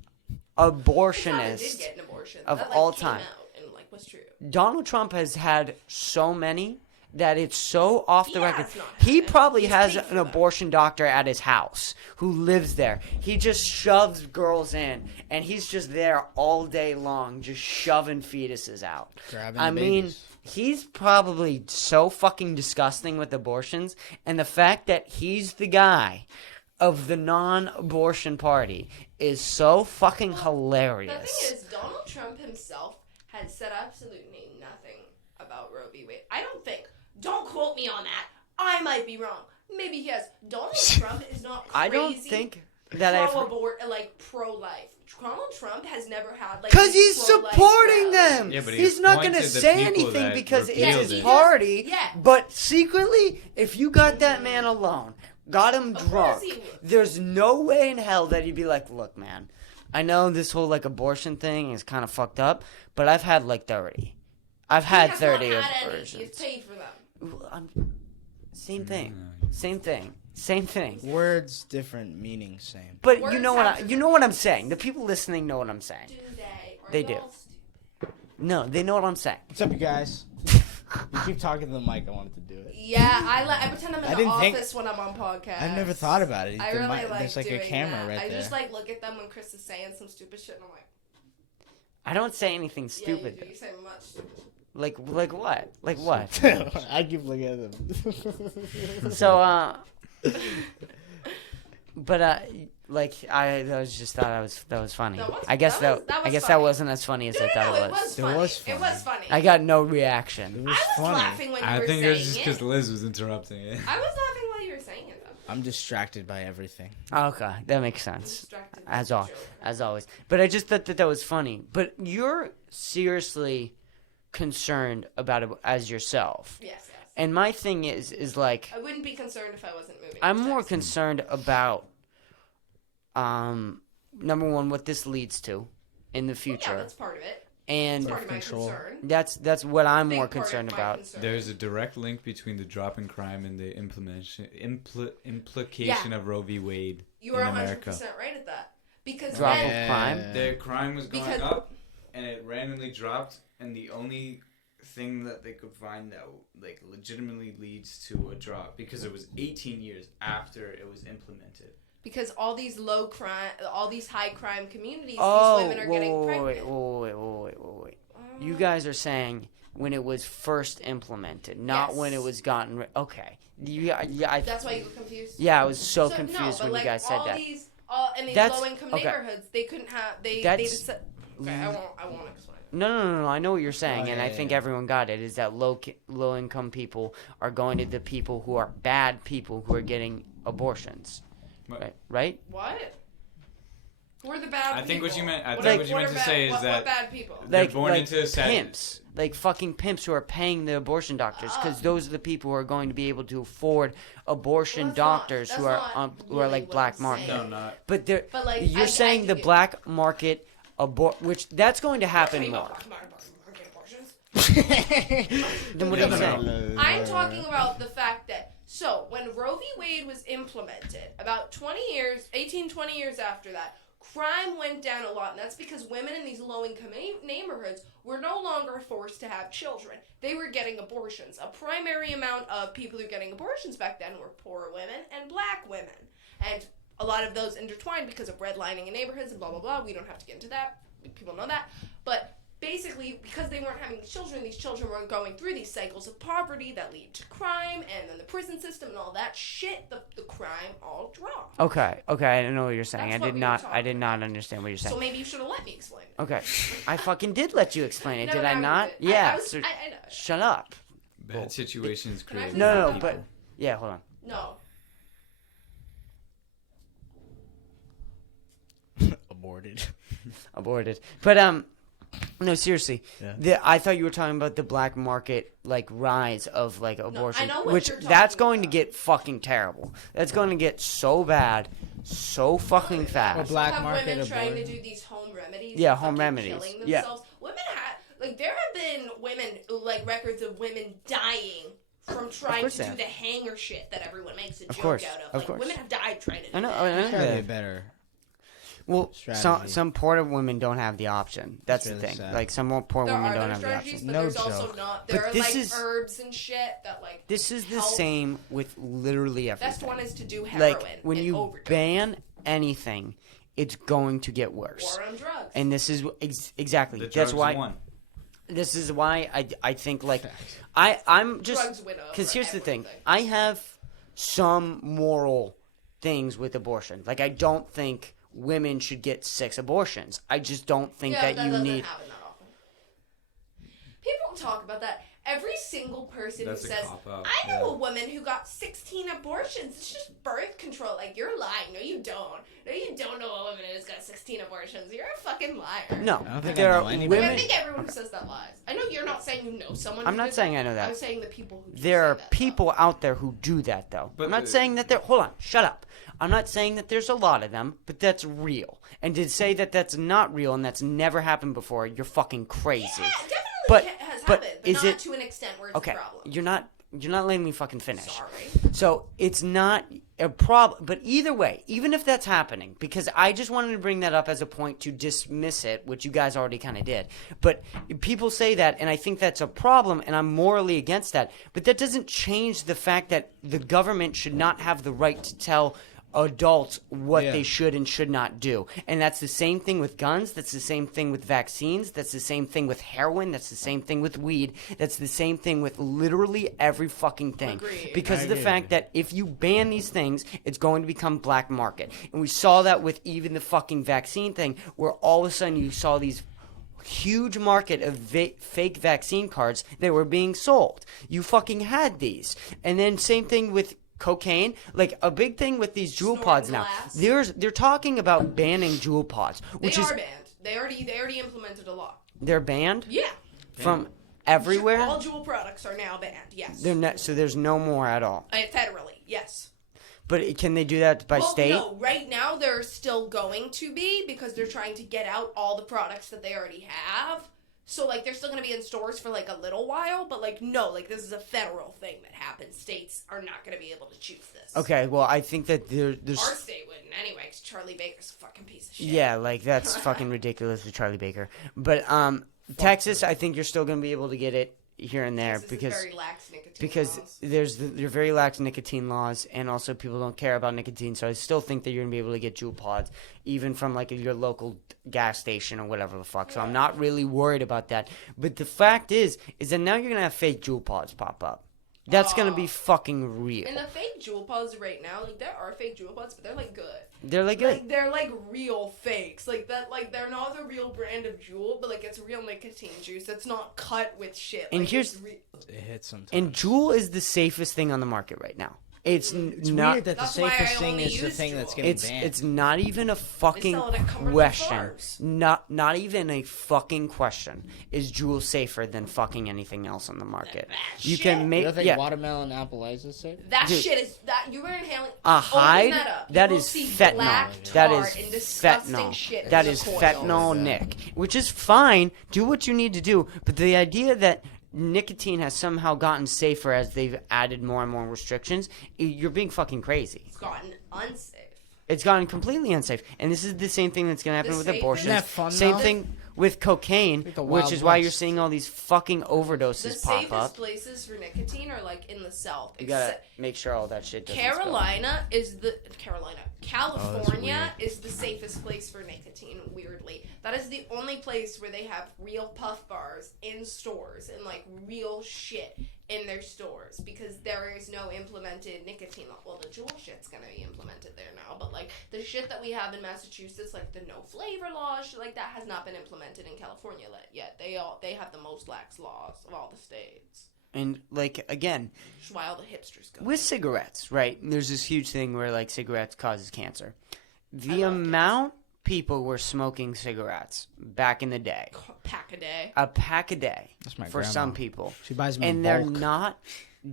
daughter did abortionist get an abortion. of That, all came time. out and, was true. Donald Trump has had so many that it's so off the Yeah, record. it's not He happening. probably He's has paid for an them. abortion doctor at his house who lives there. He just shoves girls in, and he's just there all day long, just shoving fetuses out. Grabbing I the mean, babies. he's probably so fucking disgusting with abortions, and the fact that he's the guy of the non-abortion party is so fucking The hilarious. thing is, Donald Trump himself has said absolutely nothing about Roe v. Wade. I don't think. Don't quote me on that. I might be wrong. Maybe he has. Donald Trump is not crazy. I don't think that I've... pro-life. Donald Trump has never had Because he's pro-life supporting rallies. them. Yeah, but he's he not going to pointed the say people anything that because it's repealed his it. party. Yeah. But secretly, if you got that man alone, got him Of course drunk, he would. there's no way in hell that he'd be like, look, man, I know this whole abortion thing is kind of fucked up, but I've had 30. I've had He has 30 not had any. abortions. He's paid for them. Same thing. Same thing. Same thing. Words different, meaning same. But Words you know have what I'm saying. The people listening know what I'm saying. Do they? Or They do. No, they know what I'm saying. What's up, you guys? You keep talking to the mic. I wanted to do it. Yeah, I pretend I'm in I the didn't think- office when I'm on podcast. I've never thought about it. I The really mic- like there's like doing a camera that. right I there. just look at them when Chris is saying some stupid shit, and I'm like, I don't say anything yeah, stupid. you do. You say much stupid. Like what? Like what? I keep looking at them. So but I was just thought that was funny. I guess that was that funny. wasn't as funny as I thought No, it was. funny. It was It was funny. I got no It reaction. was I was funny. laughing when you I were think saying it was just it. because Liz was interrupting it. I was laughing while you were saying it, though. I'm distracted by everything. Okay, that makes I'm sense. distracted. As by all, the joke. as always. But I just thought that was funny. But you're seriously concerned about it as yourself. Yes, yes. And my thing is like I wouldn't be concerned if I wasn't moving. I'm to more Texas. concerned about number one, what this leads to in the Yeah, future. that's part of it. And Part of my control. concern. that's what I'm Big more part of concerned my about. concern. There's a direct link between the drop in crime and the implication of Roe v. Wade You are in 100% America. right at that. Because Drop then, of crime. The crime was going Because- up, and it randomly dropped, and the only thing that they could find that legitimately leads to a drop, because it was 18 years after it was implemented. because all these low crime, all these high crime communities, Oh, these women are getting pregnant. wait. You guys are saying when it was first implemented, not Yes. when it was gotten. Okay. That's why you were confused. Yeah, I was so no, confused but when you guys said all that. These, in these That's- low-income okay. neighborhoods, they couldn't have. They That's- just said. Okay, I won't explain. No. I know what you're saying, Oh, and yeah, I think yeah. everyone got it. Is that low income people are going to the people who are bad people who are getting abortions, right? What? Who are the bad I think people? what you meant- I What think are- what you what meant are to bad- say is what that- bad people. They're born into sadness. pimps, like fucking pimps who are paying the abortion doctors, because those are the people who are going to be able to afford abortion Well, that's not- doctors that's who are not who are really like what black I'm market. saying. No, not. But they're But, like, you're I saying the get- black market which that's going to happen more. Then what are you saying? I'm talking about the fact that, so, when Roe v. Wade was implemented, about 20 years after that, crime went down a lot, and that's because women in these low-income neighborhoods were no longer forced to have children. They were getting abortions. A primary amount of people who were getting abortions back then were poor women and black women. And a lot of those intertwined because of redlining in neighborhoods and blah, blah, blah. We don't have to get into that. People know that. But basically, because they weren't having children, these children were going through these cycles of poverty that lead to crime, and then the prison system and all that shit, the crime all dropped. Okay, I know what you're saying. That's I what did we were not talking understand what you're saying. So maybe you should have let me explain it. Okay, I fucking did let you explain it, No, did no, I you not? did. Yeah. I was- so I know. shut up. Bad situations Can I create please No, have no, that? but yeah, hold on. No. Aborted. aborted. But no, seriously. Yeah. I thought you were talking about the black market like rise of like abortion, know what which you're that's talking going to about. get fucking terrible. That's going to get so bad, so fucking fast. black have market women trying to abortion. do these home remedies. Yeah, and home fucking remedies. Killing Yeah. themselves. Women have there have been women like records of women dying from trying course to they do have. the hanger shit that everyone makes a Of joke course, out of. of Like course. women have died trying to do I know. that. I know There's gotta be a that. better. Well, strategy. some poor women don't have the option. That's It's the really thing. sad. Like some more poor There women are don't other have the strategies, option. but No there's also joke. not. But There are this like is- herbs and shit that like. This is the help. same with literally everything. Best one is to do heroin. Like when and you overdose. ban anything, it's going to get worse. War on drugs. And this is exactly. The That's drugs why. won. This is why I think like I'm just Drugs win over because here's the thing. everything. I have some moral things with abortion. Like I don't think women should get 6 abortions. I just don't think yeah, that you doesn't need. happen that often. People talk about that. Every single person That's who a says, cop-out, I know yeah. a woman who got 16 abortions. It's just birth control. Like, you're lying. No, you don't. No, you don't know a woman who's got 16 abortions. You're a fucking liar. No, I don't think there I know are anybody. Like, I women. think everyone who says that lies. I know you're not saying you know someone. I'm who not did saying that. I know that. I'm saying the people who do There say are that, people out there who do that, though. But I'm not the- saying that there. Hold on, shut up. I'm not saying that there's a lot of them, but that's real. And to say that that's not real and that's never happened before, you're fucking crazy. Yeah, definitely But- has but happened, but is not it- to an extent where it's Okay, a problem. you're not letting me fucking finish. Sorry. So it's not a problem, but either way, even if that's happening, because I just wanted to bring that up as a point to dismiss it, which you guys already kind of did. But people say that, and I think that's a problem, and I'm morally against that. But that doesn't change the fact that the government should not have the right to tell adults what Yeah. they should and should not do. And that's the same thing with guns, that's the same thing with vaccines, that's the same thing with heroin, that's the same thing with weed, that's the same thing with literally every fucking thing. Agreed. Because I of the agree. fact that if you ban these things, it's going to become black market. And we saw that with even the fucking vaccine thing, where all of a sudden you saw these huge market of fake vaccine cards that were being sold. You fucking had these. And then same thing with cocaine. Like a big thing with these jewel Snort pods now. glass. They're talking about banning jewel pods, They which are is banned. They already implemented a law. they're banned Yeah. from everywhere. All jewel products are now banned. Yes. They're not, so there's no more at all. Federally, yes. But can they do that by Well, state? no, right now they're still going to be because they're trying to get out all the products that they already have. So, like, they're still going to be in stores for, like, a little while, but, like, no, like, this is a federal thing that happens. States are not going to be able to choose this. Okay, well, I think that there's Our state wouldn't anyway, because Charlie Baker's a fucking piece of shit. yeah, like that's fucking ridiculous with Charlie Baker. But Texas, I think you're still gonna be able to get it here and there This is because very lax nicotine because laws. they're very lax nicotine laws, and also people don't care about nicotine. So I still think that you're gonna be able to get jewel pods even from like your local gas station or whatever the fuck. So I'm not really worried about that. But the fact is that now you're gonna have fake jewel pods pop up. That's gonna be fucking real. And the fake jewel pods right now, like, there are fake jewel pods, but they're, like, good. They're like good. Like, they're, like, real fakes. Like, that, like, they're not the real brand of jewel, but, like, it's real nicotine juice that's not cut with shit. And like, here's- it's It hits sometimes. And Juul is the safest thing on the market right now. It's not. weird that the That's why I safest thing only is the use thing that's Juul. getting It's banned. it's not even a fucking sell it at Cumberland question. Farms. Not even a fucking question. Is Juul safer than fucking anything else on the market? That You shit. can You make don't think yeah. watermelon apple ice is safe? That Dude. shit is that you were inhaling. A Open hide that up. that You will is see fentanyl. black That tar is and disgusting fentanyl. shit That in is the coils. fentanyl, Nick. Which is fine. Do what you need to do. But the idea that nicotine has somehow gotten safer as they've added more and more restrictions, you're being fucking crazy. It's gotten unsafe. It's gotten completely unsafe. And this is the same thing that's going to happen The with safest- abortion. Isn't that fun, Same though? thing with cocaine, Like the which Wild is why you're West. seeing all these fucking The overdoses pop safest up. places for nicotine are like in the south. You gotta make sure all that shit doesn't spill. California, California weird. is the safest place for nicotine, weirdly. That is the only place where they have real puff bars in stores and like real shit in their stores because there is no implemented nicotine law. Well, the Juul shit's gonna be implemented there now, but like the shit that we have in Massachusetts, like the no flavor law, shit like that has not been implemented in California yet. They have the most lax laws of all the states. And like again, Which is why all the hipsters go. with cigarettes, right? There's this huge thing where like cigarettes causes cancer. The love amount people were smoking cigarettes back in the day. Pack a day. A pack a day That's my for grandma. some people. She buys me And in they're bulk. not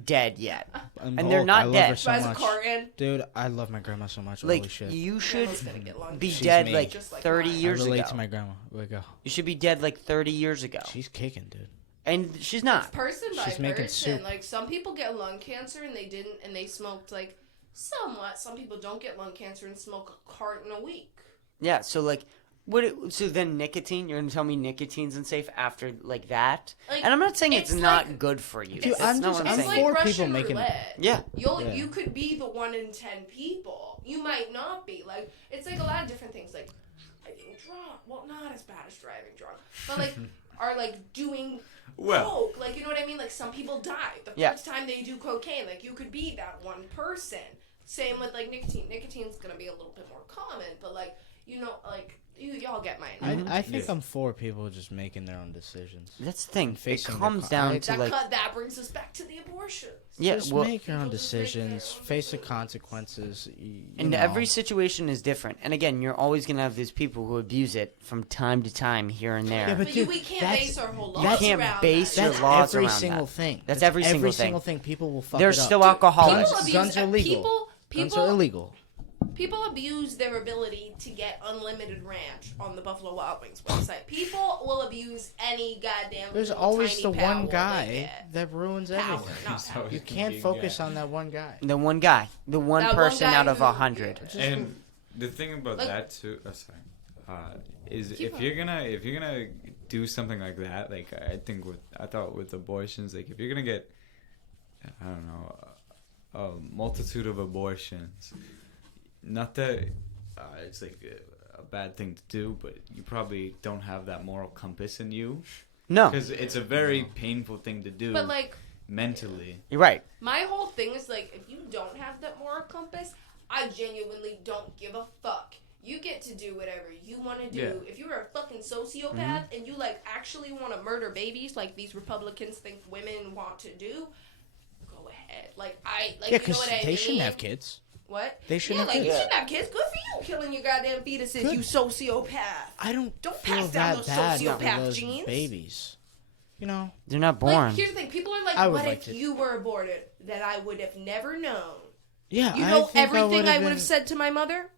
dead yet. In and they're bulk. not I love dead. her so Buys a much. carton. Dude, I love my grandma so much. Like, Holy shit. you should Grandma's gonna get lung be cancer. dead me. like Just like 30 mine. years I relate ago. to my grandma. We go. You should be dead like 30 years ago. She's kicking, dude. And she's not. Person by She's making person. soup. Like some people get lung cancer and they smoked like somewhat. Some people don't get lung cancer and smoke a carton a week. Yeah, so like, so then nicotine, you're going to tell me nicotine's unsafe after like that? Like, And I'm not saying it's it's not like- good for you. Dude, That's I'm not just- what It's I'm like saying. for people Russian making- roulette. Yeah. Yeah. You could be the 1 in 10 people. You might not be. Like it's like a lot of different things. Like getting drunk. Well, not as bad as driving drunk, but like are like doing coke. Like you know what I mean? Like some people die the Yeah. first time they do cocaine. Like you could be that one person. Same with like nicotine. Nicotine's gonna be a little bit more common, but like you know, like y'all get my analogy. I think I'm for people just making their own decisions. That's the thing. It Facing the comes down to like, that brings us back to the abortion. yeah, Just well, make your own People just make their decisions. own Face the decisions. consequences. and every situation is different. And again, you're always going to have these people who abuse it from time to time here and there. Yeah, but But dude, we can't that's- base our whole you laws can't around base that. your That's laws every around single that. thing. That's every single thing. People will fuck There's it up. still alcoholics. People abuse, Guns are legal. People Guns are illegal. People abuse their ability to get unlimited ranch on the Buffalo Wild Wings website. People will abuse any goddamn. There's little always tiny the power one they guy get. that ruins Power, everything. not power. You can't focus on that one guy. The one guy. The one That one person guy out of who- 100. And the thing about Like- that too, is Keep if on. you're gonna do something like that, like I thought with abortions, like if you're gonna get, I don't know, a multitude of abortions, not that it's like a bad thing to do, but you probably don't have that moral compass in you No, because it's a very painful thing to do But like, mentally. you're right. my whole thing is like, if you don't have that moral compass, I genuinely don't give a fuck. You get to do whatever you want to do. Yeah. If you're a fucking sociopath and you like actually want to murder babies, like these Republicans think women want to do, go ahead. Like I like. Yeah, you know because what I they mean? shouldn't have kids. What? They shouldn't yeah, have like you kids. shouldn't have kids. Good for you, killing your goddamn fetuses, Good. you sociopath. I don't Don't feel pass down that those bad sociopath for those genes. babies. You know, They're not born. Like, here's the thing: people are like, I would "What like if to- you were aborted? That I would have never known." yeah. You I know think everything I would been- have said to my mother.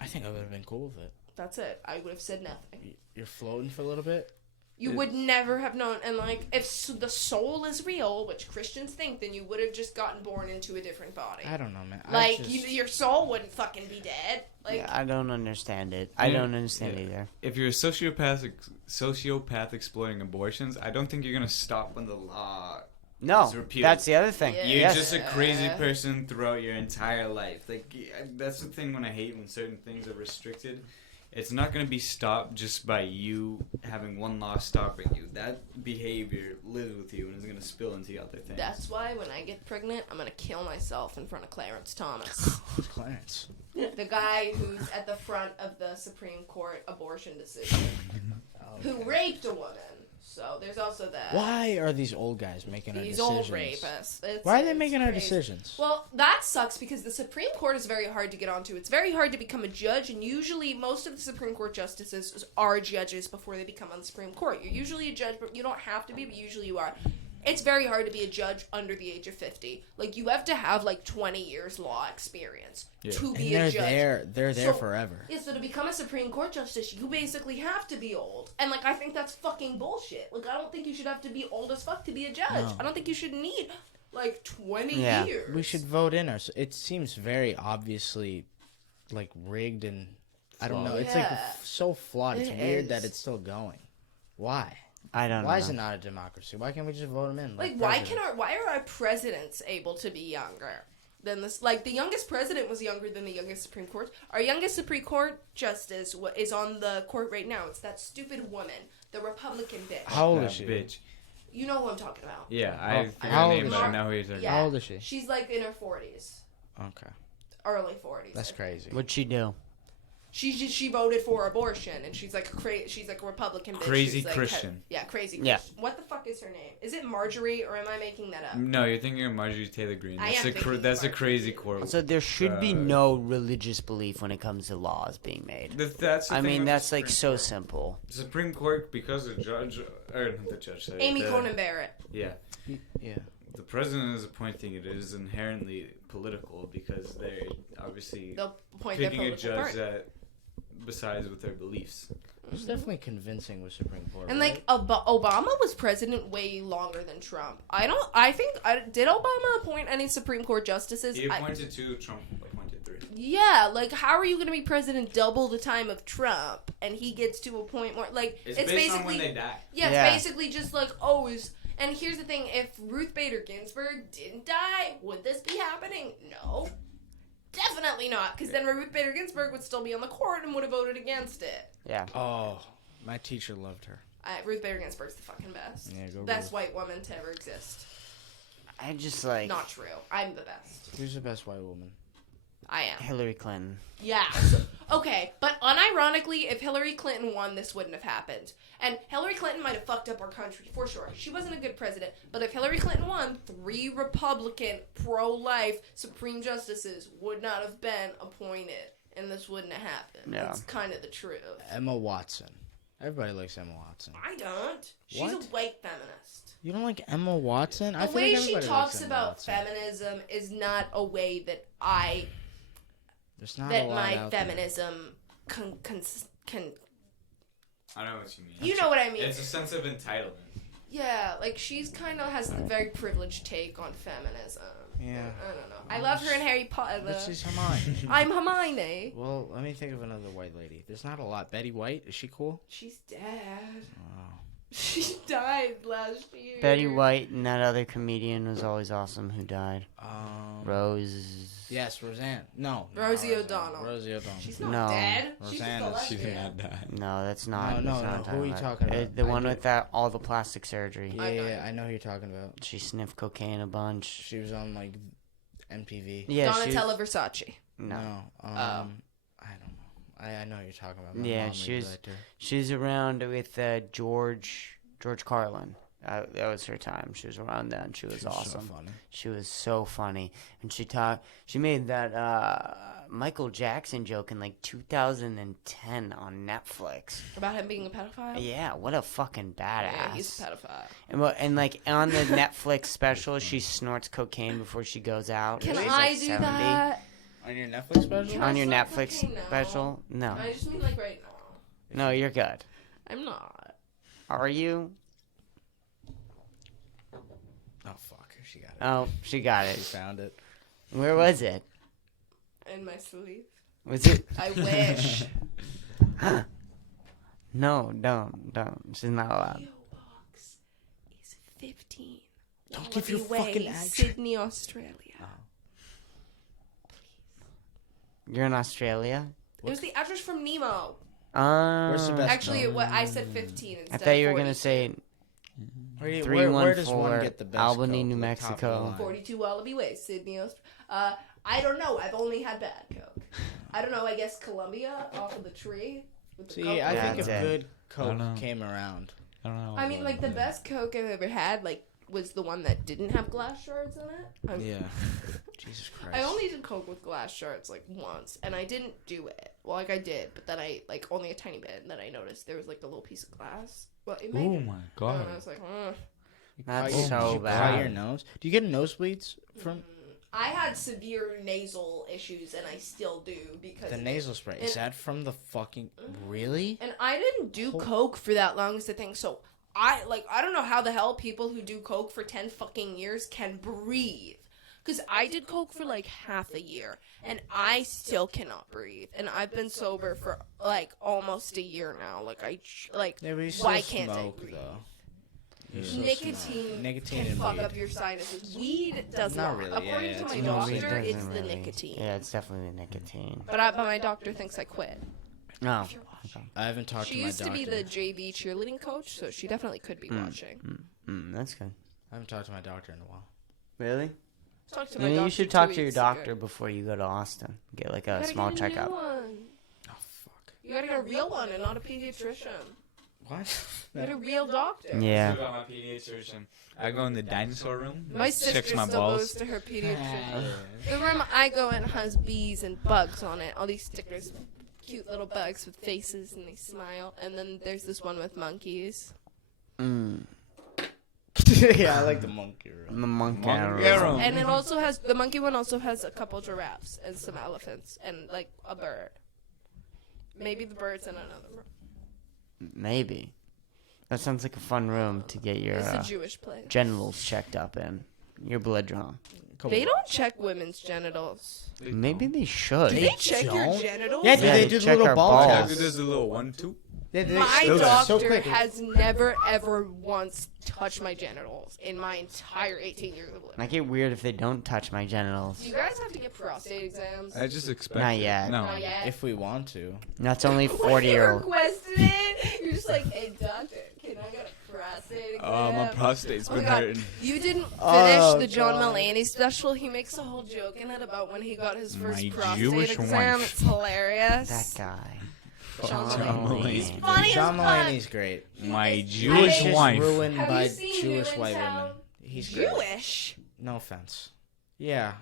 I think I would have been cool with it. That's it. I would have said nothing. You're floating for a little bit. You would never have known. And like, if the soul is real, which Christians think, then you would have just gotten born into a different body. I don't know, man. Like, your soul wouldn't fucking be dead. Like, Yeah, I don't understand it. I Yeah. don't understand either. If you're a sociopath exploiting abortions, I don't think you're gonna stop when the law. No, It's repealed. that's the other thing. Yeah. You're Yes. just a crazy person throughout your entire life. Like that's the thing when I hate when certain things are restricted. It's not going to be stopped just by you having one law stopping you. That behavior lives with you and is going to spill into other things. that's why when I get pregnant, I'm gonna kill myself in front of Clarence Thomas, Clarence. the guy who's at the front of the Supreme Court abortion decision, who raped a woman. So there's also that. Why are these old guys making our These decisions? old rapists. Why are they It's making our crazy. decisions? Well, that sucks because the Supreme Court is very hard to get onto. It's very hard to become a judge, and usually most of the Supreme Court justices are judges before they become on the Supreme Court. You're usually a judge, but you don't have to be, but usually you are. It's very hard to be a judge under the age of 50. Like, you have to have, like, 20 years law experience to And be a they're judge. there So- forever. Yeah, so to become a Supreme Court justice, you basically have to be old. And, like, I think that's fucking bullshit. Like, I don't think you should have to be old as fuck to be a judge. No. I don't think you should need, like, 20 Yeah. years. We should vote in us. It seems very obviously, like, rigged and I don't know. It's like Yeah. so flawed. It's It weird is. that it's still going. Why? I don't Why know. is it not a democracy? Why can't we just vote them in? Like, presidents? why are our presidents able to be younger than this? Like, the youngest president was younger than the youngest Supreme Court. Our youngest Supreme Court justice is on the court right now. It's that stupid woman, the Republican bitch. How old That is she? bitch. You know who I'm talking about. Yeah, How- I forgot how her old name, is but I she? know who you're talking Yeah. about. How old is she? She's like in her 40s, Okay, early 40s. that's crazy. What'd she do? She voted for abortion, and she's like a Republican bitch. Crazy who's, like, Christian. Crazy Yeah. Christian. What the fuck is her name? Is it Marjorie, or am I making that up? No, you're thinking of Marjorie Taylor Greene. I am thinking of That's a Marjorie crazy Taylor. quote. So there should be no religious belief when it comes to laws being made. That's the I thing mean, with that's the like Supreme so Court. simple. The Supreme Court, because the judge, or not the judge, sorry, Amy the, Coney Barrett. Yeah, Yeah. the president is appointing it. It is inherently political because they're obviously They'll appoint their picking a political judge party. that besides with their beliefs. It's definitely convincing with Supreme Court. And right? like Obama was president way longer than Trump. Did Obama appoint any Supreme Court justices? He appointed 2, Trump appointed 3. Yeah, like how are you going to be president double the time of Trump and he gets to appoint more? Like It's it's based basically on when they die. yeah, Yeah. it's basically just like and here's the thing: if Ruth Bader Ginsburg didn't die, would this be happening? No, definitely not. Because then Ruth Bader Ginsburg would still be on the court and would have voted against it. Yeah. Oh, my teacher loved her. Ruth Bader Ginsburg's the fucking best. Yeah, go Best Ruth. white woman to ever exist. I just like Not true. I'm the best. Who's the best white woman? I am. Hillary Clinton. Yeah. Okay, but unironically, if Hillary Clinton won, this wouldn't have happened. And Hillary Clinton might have fucked up our country, for sure. She wasn't a good president. But if Hillary Clinton won, 3 Republican, pro-life Supreme Justices would not have been appointed. And this wouldn't have happened. Yeah. That's kind of the truth. Emma Watson. Everybody likes Emma Watson. I don't. She's What? a white feminist. You don't like Emma Watson? The feel way like she everybody talks likes Emma about Watson. feminism is not a way that There's not a that lot my out there. feminism can I know what you mean. you know what I mean. It's a sense of entitlement. Yeah, like she's kind of has a very privileged take on feminism. Yeah. I don't know. I love her in Harry Potter. But she's Hermione. I'm Hermione. Well, let me think of another white lady. There's not a lot. Betty White, is she cool? She's dead. Oh. She died last year. Betty White and that other comedian was always awesome who died. Rose. Yes, Roseanne. No. not Rosie Roseanne. O'Donnell. Rosie O'Donnell. She's not No. dead. Roseanne She's is- just a lesbian. No, that's not. No, that's no, not no. Who are you about. talking about? The I one do- with that all the plastic surgery. Yeah, I know. yeah, I know who you're talking about. She sniffed cocaine a bunch. She was on like MTV. Yeah, she. Donatella Versace. No, I don't know. I know who you're talking about. My Yeah, mom she was- liked her. she's around with George Carlin. That was her time. She was around then. She was She was awesome. So funny. She was so funny, and she made that Michael Jackson joke in like 2010 on Netflix. About him being a pedophile? Yeah, what a fucking badass. Yeah, he's a pedophile. And like on the Netflix special, she snorts cocaine before she goes out. Can She's, I like, do 70. that? On your Netflix special? Can I On your snort Netflix cocaine now? special? No, I just mean like right now. no, you're good. I'm not. Are you? Oh fuck, she got it. Oh, she got She it. found it. Where was it? In my sleep. Was it? I wish. No, don't. She's not allowed. P.O. Box is 15. Don't give your Wallaby fucking Way, address. Sydney, Australia. You're in Australia? It was the address from Nemo. Where's the best Actually, I said 15 instead I thought you were of gonna 42. say Where does one 314 get the best Albany, Coke? New Like, top of the Mexico. line? 42 Wallaby Way, Sydney, Australia. I don't know. I've only had bad Coke. I don't know. I guess Columbia off of the tree. With the See, Coke. I think if That's it. good I don't know. Coke came around. I don't know. I mean, like the best Coke I've ever had, like, was the one that didn't have glass shards in it. Yeah. Jesus Christ. I only did Coke with glass shards like once, and I didn't do it. Well, like I did, but then I like only a tiny bit, and then I noticed there was like a little piece of glass. Well, it made. Oh my god. And I was like, That's Did you so cut bad. your nose? Do you get nosebleeds from I had severe nasal issues, and I still do because the nasal spray? Is that from the fucking really? And I didn't do Coke for that long is the thing. So I don't know how the hell people who do Coke for 10 fucking years can breathe. Because I did Coke for like half a year, and I still cannot breathe. And I've been sober for like almost a year now. Yeah, but you still why can't I smoke breathe? though. You still Nicotine, smoke. Nicotine can and fuck weed. up your sinuses. Weed does Not not. really, According yeah, to it's my not- Weed doctor, doesn't it's the really- nicotine. Yeah, it's definitely the nicotine. But my doctor thinks I quit. No. If you're watching. I haven't talked She to my used to doctor. be the JV cheerleading coach, so she definitely could be watching. That's good. I haven't talked to my doctor in a while. Really? Talk to my Maybe doctor you should 2 talk to your weeks doctor ago. before you go to Austin. Get like a Gotta small get a new checkup. one. Oh fuck! You gotta get a real one and not a pediatrician. What? Get a real doctor. Yeah. About my pediatrician. I go in the dinosaur room. My sister checks my still balls. goes to her pediatrician. The room I go in has bees and bugs on it. All these stickers, cute little bugs with faces and they smile. And then there's this one with monkeys. Yeah, I like the monkey room. The monkey Monkey room. room. And it also has the monkey one also has a couple giraffes and some elephants and like a bird. Maybe the bird's in another room. Maybe. That sounds like a fun room to get your It's a Jewish place. genitals checked up in. Your blood drawn. They don't check women's genitals. Maybe they should. Do they check your don't? genitals? Yeah, dude, Yeah, they they do the check little our ball. balls. test. There's a little 1-2. Yeah, they My still do it so doctor quick. has never ever once touched my genitals in my entire 18 years of living. I get weird if they don't touch my genitals. Do you guys have to get prostate exams? I just expect Not it. yet. No. Not yet. If we want to. That's only When 40-year-old. you requested it, you're just like, hey doctor, can I get a prostate exam? Oh, my prostate's Oh my been God. hurting. You didn't finish Oh, the John God. Mulaney special. He makes a whole joke in it about when he got his first My prostate Jewish exam. wife. It's hilarious. That guy. John John Mulaney. Mulaney. He's funny John as fuck. Mulaney's great. My He's Jewish He's just wife. ruined Have by you seen Jewish New in white Town? women. He's great. Jewish. No offense. Yeah,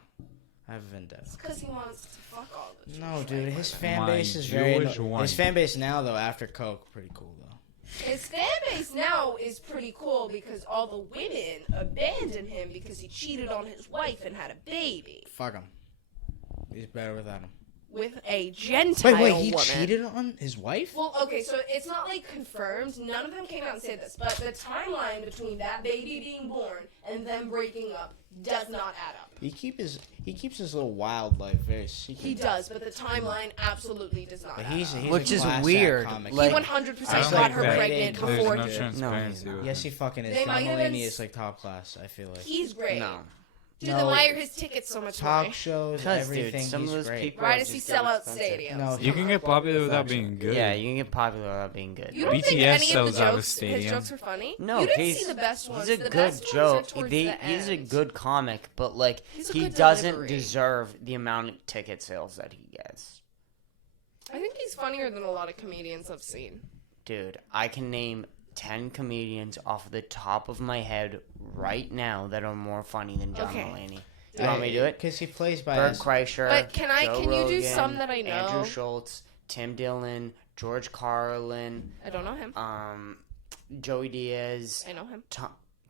I have a vendetta. It's because he wants to fuck all the Jewish No, dude, white his women. fan My base is very. Jewish wife. His fan base now, though, after Coke, pretty cool though. His fan base now is pretty cool because all the women abandoned him because he cheated on his wife and had a baby Fuck him. He's better without him. with a Gentile Wait, he woman. cheated on his wife? Well, okay, so it's not like confirmed. None of them came out and said this, but the timeline between that baby being born and them breaking up does not add up. He keeps his little wildlife very secret. He does, but the timeline absolutely does not But add he's up. Which a is class act weird, comic. like- He I 100% don't got think her that pregnant there's before no he did. transparency with Yes, it. he fucking is. They John might have Mulaney been is like top class. I feel like He's great. No. Dude, No. then why are his tickets so much talk money? shows, Because, everything. dude, some he's of those great. people Why are does he just sell so out expensive. stadiums? No, You can get popular without being good. Yeah, you can get popular without being good. You don't think BTS any of sells the out a jokes, his stadium. jokes are funny? No, you didn't he's see the best ones. he's a The good best ones are joke. towards He's the a end. good comic, but like He's a he good doesn't delivery. deserve the amount of ticket sales that he gets. I think he's funnier than a lot of comedians I've seen. Dude, I can name 10 comedians off the top of my head right now that are more funny than John Okay. Mulaney. You want me to do it? Because he plays by Bert us. Kreischer. But can Joe you do Rogan, some that I know? Andrew Schultz, Tim Dillon, George Carlin, I don't know him. Joey Diaz. I know him.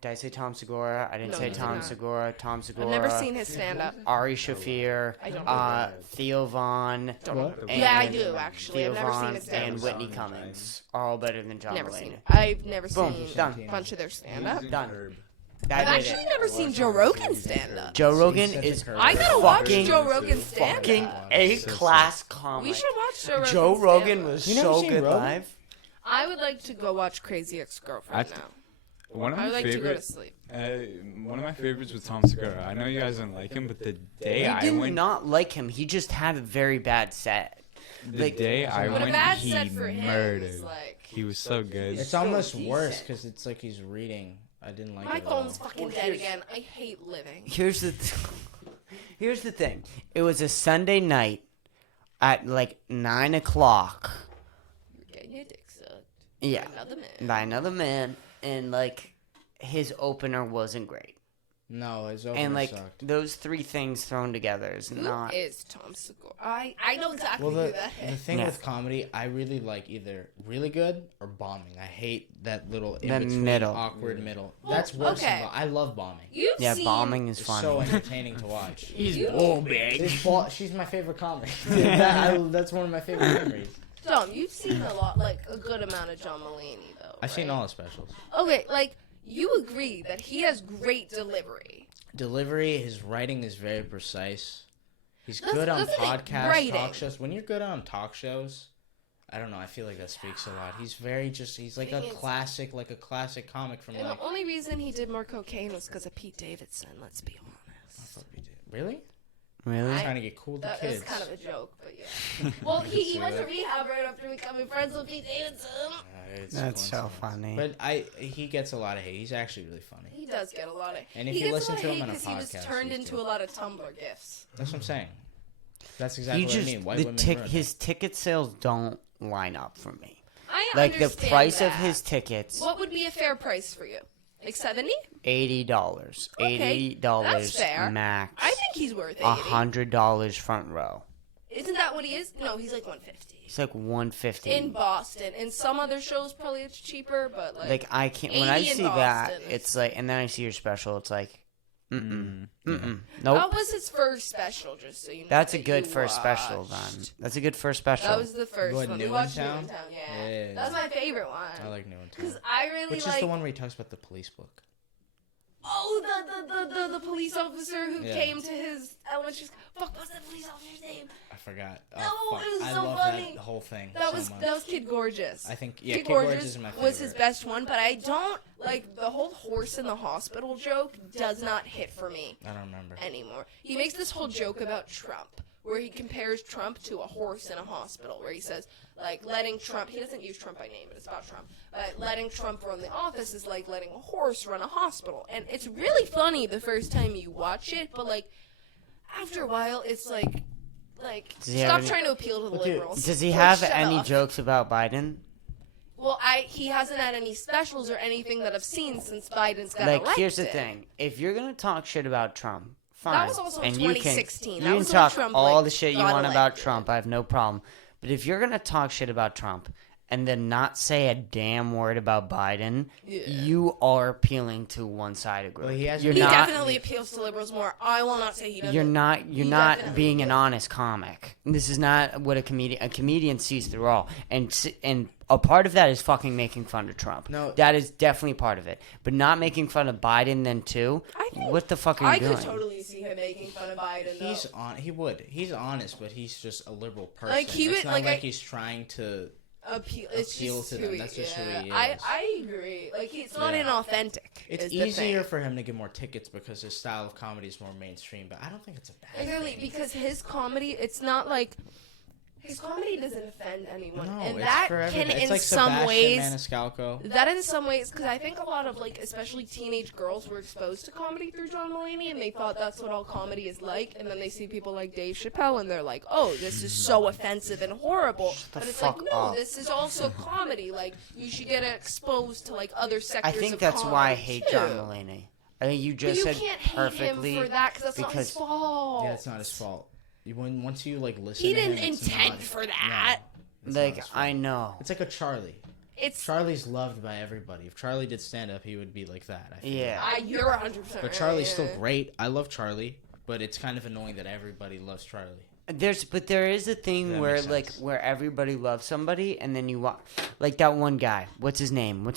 Did I say Tom Segura? I didn't No, say you did Tom not. Segura. Tom Segura. I've never seen his stand-up. Ari Shafir. I don't know. Theo Vaughn. Don't know. What? Yeah, I and do actually. Theo I've never seen Vaughn his stand-up. and Whitney Cummings are all better than John Never Mulaney. seen it. I've never Boom, seen done. a bunch of their stand-up. Done. I've That did actually it. never seen Joe Rogan stand-up. Joe Rogan He's such a is curve. I gotta watch fucking- Joe Rogan fucking stand-up. A-class comic. We should watch Joe Rogan. Joe Rogan stand-up. was You never so seen good Rogan? live. I would like to go watch Crazy Ex-Girlfriend I- now. One of I my would like to go to favorites. sleep. One of my favorites was Tom Segura. I know you guys didn't like him, but the day I I did went, not like him. He just had a very bad set. the like- day I But a went, bad he set for him murdered. is like... He was so good. It's so almost decent. worse because it's like he's reading. I didn't like My it at all. phone's fucking Well, dead here's- again. I hate living. Here's the here's the thing. It was a Sunday night at like 9 o'clock. You're getting your dick sucked. Yeah, by another man. by another man, and like his opener wasn't great. No, his opener And like sucked. those three things thrown together is Who not. is Tom Segura? I know exactly Well, who the that is. thing Yeah. with comedy, I really like either really good or bombing. I hate that little The in-between, middle. awkward middle. Well, That's worse. okay. Than I love bombing. You've Yeah, seen... bombing is It's funny. so entertaining to watch. He's You- She's my favorite comic. That's one of my favorite memories. Tom, you've seen a lot, like, a good amount of John Mulaney, though, I've seen right? all his specials. Okay, like, you agree that he has great delivery. Delivery, his writing is very precise. He's That's- good on that's the thing, podcasts, writing. talk shows. When you're good on talk shows, I don't know. I feel like that speaks a lot. He's very he's like a Thing is- classic comic from And like. the only reason he did more cocaine was because of Pete Davidson, let's be honest. Really? Really? I- Trying to get cool with the That kids. was kind of a joke, but yeah. Well, he went to rehab right after becoming friends with Pete Davidson. It's That's so coincidence. funny. But he gets a lot of hate. He's actually really funny. He does get a lot of... And if he you gets listen a lot to of him hate on a 'cause he was podcast, turned he's into good. a lot of Tumblr gifs. That's what I'm saying. That's exactly He what I just mean. White the women tick ruin it. his ticket sales don't line up for me. I Like the understand price that. of his tickets, What would be a fair price for you? Like $70? $80. Okay, $80 that's fair. max. I think he's worth $80. $100 front row. Isn't that what he is? No, he's like $150. It's like $150. In Boston. In some other shows, probably it's cheaper, but Like I can't. When I 80 in see that, Boston. it's like, and then I see your special. It's like, Mm. nope. That was his first special, just so you know. That's a that good you first special, watched. then. That's a good first special. That was the first What, one. New We in watched Town? New in Town, yeah. Yeah. That's my favorite one. I like New in Town. Because I really Which like... is the one where he talks about the police book. Oh, the police officer who Yeah. came to his elementary school. Fuck, what's that police officer's name? I forgot. No, fuck. it was I so love funny. that whole thing That so was much. Kid Gorgeous. I think, yeah, Kid Kid Gorgeous is my favorite. was his best one, but I don't like the whole horse in the hospital joke. Does not hit for me I don't remember. anymore. He makes this whole joke about Trump, where he compares Trump to a horse in a hospital, where he says, like, letting Trump, he doesn't use Trump by name, but it's about Trump, but letting Trump run the office is like letting a horse run a hospital. And it's really funny the first time you watch it, but, like, after a while, it's like, Does he have stop any- trying to appeal to the Well, dude, liberals. Does he Like, have shut any up. jokes about Biden? Well, he hasn't had any specials or anything that I've seen since Biden's got Like, elected. here's the thing: if you're gonna talk shit about Trump, fine. That was also in and 2016. You That can was when talk Trump, all like, the shit you got want about elected. Trump. I have no problem. But if you're gonna talk shit about Trump and then not say a damn word about Biden, Yeah. you are appealing to one side of group. Well, he has- you're He not. definitely appeals to liberals more. I will not say he doesn't. You're not. You're He not definitely being an does. honest comic. This is not what a comedian sees through all. And a part of that is fucking making fun of Trump. No. That is definitely part of it. But not making fun of Biden then too. I think What the fuck are you doing? could totally see him making fun of Biden. He's though. on. He would. He's honest, but he's just a liberal person. Like, he it's would- not like, like I- he's trying to. It's appeal just to who them. he- That's just who yeah. he is. I agree. Like, it's not Yeah. inauthentic. It's is the easier thing. for him to get more tickets because his style of comedy is more mainstream. But I don't think it's a bad Exactly, thing. because his comedy, it's not like his comedy doesn't offend anyone, No, and it's that for can, everybody. It's in like some Sebastian ways, Maniscalco. that in some ways, because I think a lot of, like, especially teenage girls were exposed to comedy through John Mulaney, and they thought that's what all comedy is like, and then they see people like Dave Chappelle, and they're like, oh, this is so offensive and horrible. But it's like, fuck no, up. this is also comedy. Like, you should get exposed to, like, other sectors I think of that's why I comedy, hate too. John Mulaney. I think you But just you said can't hate perfectly. him for that, because that's not his because- fault. Yeah, it's not his fault. Once you like listen, He to didn't him, it's intend not- for that. No, it's not Like his fault. I know. It's like a Charlie. It's Charlie's loved by everybody. If Charlie did stand up, he would be like that. I feel. Yeah. you're 100%. But right, Charlie's yeah. still great. I love Charlie, but it's kind of annoying that everybody loves Charlie. There is a thing That where makes like sense. where everybody loves somebody and then you walk like that one guy. What's his name?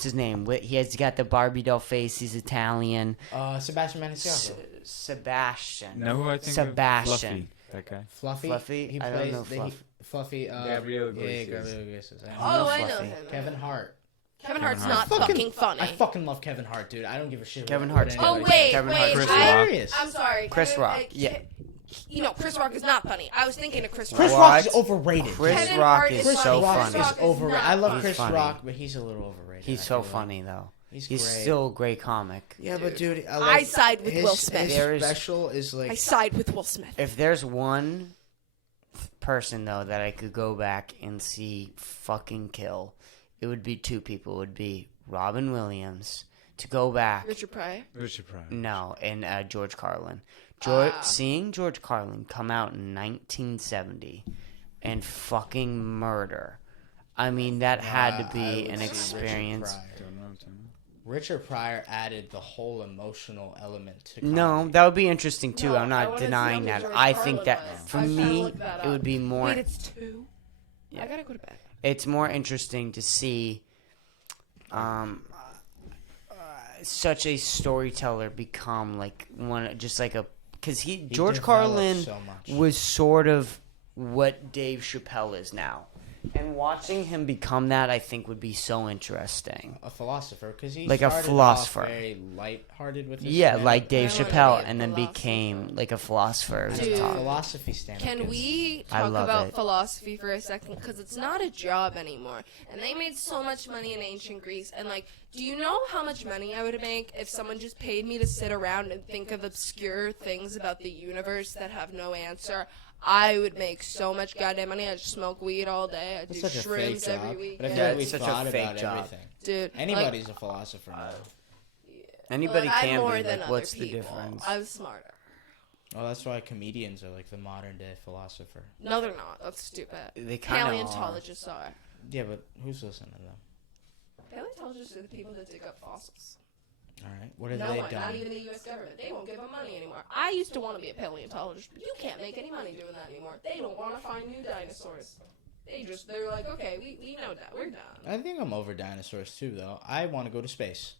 He's got the Barbie doll face. He's Italian. Sebastian Maniscalco. Sebastian. Know who I think Sebastian. of? Fluffy, that guy. Fluffy. Fluffy? He I don't plays know Fluffy. Gabriel Yeah, Iglesias. Gabriel Iglesias. Oh, I know Fluffy. him. Kevin Hart. Kevin Hart's Hart. not fucking funny. I fucking love Kevin Hart, dude. I don't give a shit. Kevin what Hart's anybody Oh good. says. wait, Kevin wait. Hart's Chris I, Rock. I'm sorry. Chris Kevin- Rock, yeah. You know, Chris Rock is not funny. I was thinking of Chris Rock. Chris What? Rock is overrated. Chris Kevin Rock Hart is is so funny. funny. Chris Rock is overrated. not I love funny. Chris funny. Rock, but he's a little overrated. He's I so feel like. funny though. He's He's great. still a great comic. Yeah, but dude, I side with his, Will Smith. His There is- special is like I side with Will Smith. If there's one person though that I could go back and see fucking kill, it would be two people. It would be Robin Williams to go back. Richard Pryor. Richard Pryor. No, and George Carlin. Ah. Seeing George Carlin come out in 1970 and fucking murder. I mean, that had to be an experience. Don't know. Richard Pryor added the whole emotional element to No, comedy. that would be interesting too. No, I'm I not wanna see denying who that. George I Carlin think that was. for I should me, look that it would up. be more. Wait, it's 2? Yeah. I gotta go to bed. It's more interesting to see such a storyteller become like one, just like a, because He George developed Carlin so much. was sort of what Dave Chappelle is now, and watching him become that, I think, would be so interesting. a philosopher because he Like a started philosopher. off very lighthearted with his Yeah, stand-up. like Dave I wanna Chappelle, be a and then philosopher. became like a philosopher. His Dude. philosophy stand-up. Can is- we I talk love about it. philosophy for a second? Because it's not a job anymore. And they made so much money in ancient Greece. And, like, do you know how much money I would make if someone just paid me to sit around and think of obscure things about the universe that have no answer? I would make so much goddamn money. I'd smoke weed all day. I'd do That's such a fake shrooms every job. week. But I feel Yeah, like we it's such a thought fake about job. everything. Dude, Anybody's a philosopher now. Anybody I'm can more be. than Like, other what's the people. difference? I'm smarter. Well, that's why comedians are like the modern day philosopher. No, they're not. That's stupid. They kind of are. Paleontologists are. Yeah, but who's listening to them? Paleontologists are the people that dig up fossils. All right, what have No they one, done? not even the U.S. government. They won't give them money anymore. I used to want to be a paleontologist, but you can't make any money doing that anymore. They don't want to find new dinosaurs. They're like, okay, we know that. We're done. I think I'm over dinosaurs too, though. I want to go to space.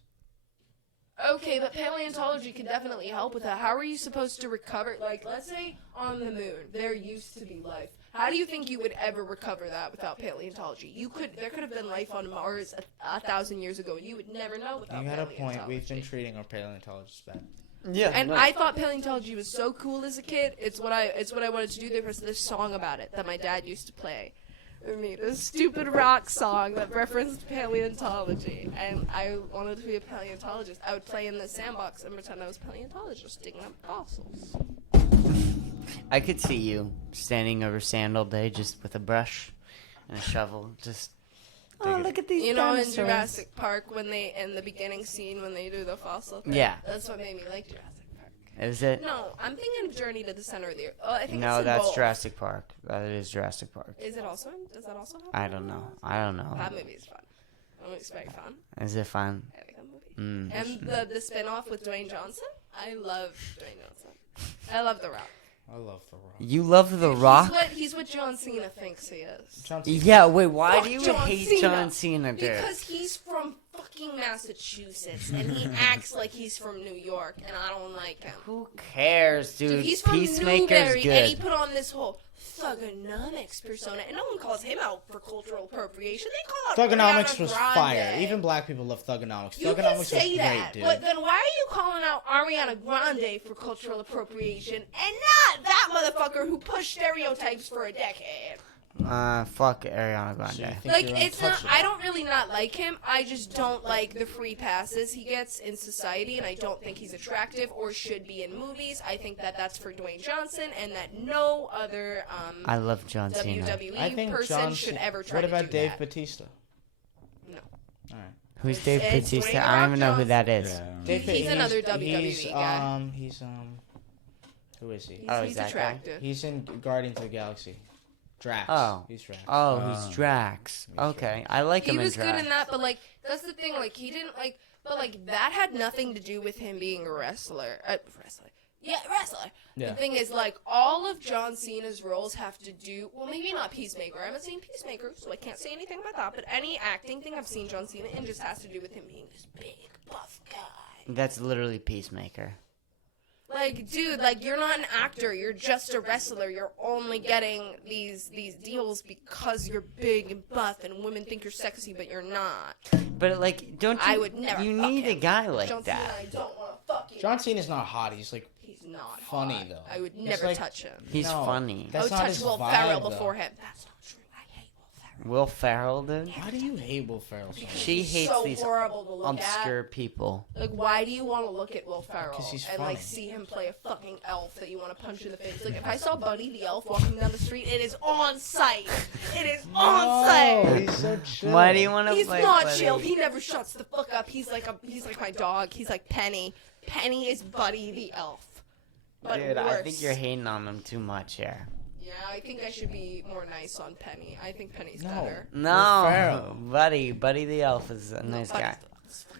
Okay, but paleontology can definitely help with that. How are you supposed to recover? Like, let's say on the moon, there used to be life. How do you think you would ever recover that without paleontology? There could have been life on Mars 1,000 years ago, and you would never know without You had a paleontology. point. We've been treating our paleontologists bad. Yeah. And I thought paleontology was so cool as a kid. It's what I wanted to do. There was this song about it that my dad used to play. I mean, a stupid rock song that referenced paleontology, and I wanted to be a paleontologist. I would play in the sandbox and pretend I was a paleontologist digging up fossils. I could see you standing over sand all day just with a brush and a shovel. Just, oh, look at these You know, in dinosaurs. Jurassic Park, when they in the beginning scene when they do the fossil thing. Yeah. That's what made me like Jurassic Park. Is it? No, I'm thinking of Journey to the Center of the Earth. Oh, I think No, it's in that's both. Jurassic Park. That is Jurassic Park. Is it also? Does that also happen? I don't know. I don't know. That movie is fun. That movie's very fun. Is it fun? I like that movie. Mm. And the spin-off with Dwayne Johnson. I love Dwayne Johnson. I love The Rock. I love The Rock. You love The Rock? He's what John Cena thinks he is. John Cena. Yeah, wait, why Fuck do you John hate Cena. John Cena, dude? Because he's from fucking Massachusetts and he acts like he's from New York, and I don't like him. Who cares, dude? Dude, he's from Peacemaker's Newberry, good. and he put on this whole thugonomics persona, and no one calls him out for cultural appropriation. They call out Thugonomics Ariana was Grande. fire. Even black people love Thugonomics. You Thugonomics can was say great, that, dude. but then why are you calling out Ariana Grande for cultural appropriation and not that motherfucker who pushed stereotypes for a decade? Fuck Ariana So you Grande. think Like, you're it's not, untouchable. I don't really not like him. I just don't like the free passes he gets in society, and I don't think he's attractive or should be in movies. I think that that's for Dwayne Johnson, and that no other I love John Cena. WWE I think person John should Cena- ever try What to about do Dave that. Batista? No. All right. Who's Dave It's Bautista? Dwayne I don't even know who Johnson. that is. Yeah. He's another WWE guy. Who is he? Oh, He's is that guy? attractive. He's in Guardians of the Galaxy. Drax. Oh. He's Drax. Oh, he's Drax. He's Okay, I like He him in was good Drax. in that, but like that's the thing. Like he didn't like, but like that had nothing to do with him being a wrestler. Wrestler. Yeah. The thing is, like all of John Cena's roles have to do. Well, maybe not Peacemaker. I haven't seen Peacemaker, so I can't say anything about that. But any acting thing I've seen John Cena in just has to do with him being this big buff guy. That's literally Peacemaker. Like, dude, like you're not an actor. You're just a wrestler. You're only getting these deals because you're big and buff, and women think you're sexy, but you're not. But like, don't you? I would never. You fuck need a him. guy like John that. Cena, I don't want to fuck you. John Cena's not hot. He's like He's not funny, hot. though. I would He's never like- touch him. He's No, funny. I That's would not touch his Will vibe, Ferrell though. before him. That's not true. I hate Will Ferrell. Will Ferrell, dude. Why do you hate Will Ferrell so much? She He's hates so these horrible to look obscure people. at. Like, why do you want to look at Will Ferrell 'Cause he's and funny. like see him play a fucking elf that you want to punch in the face? Like, if I saw Buddy the elf walking down the street, it is on sight. It is on Oh, sight. he's so chill. Why do you want to He's play not Buddy? chill. He never shuts the fuck up. He's like my dog. He's like Penny. Penny is Buddy the elf. But Dude, I worse. think you're hating on him too much here. Yeah, I think I should be more nice on Penny. I think Penny's No. better. No, Ferrell. Buddy the elf is a nice Buddy- guy.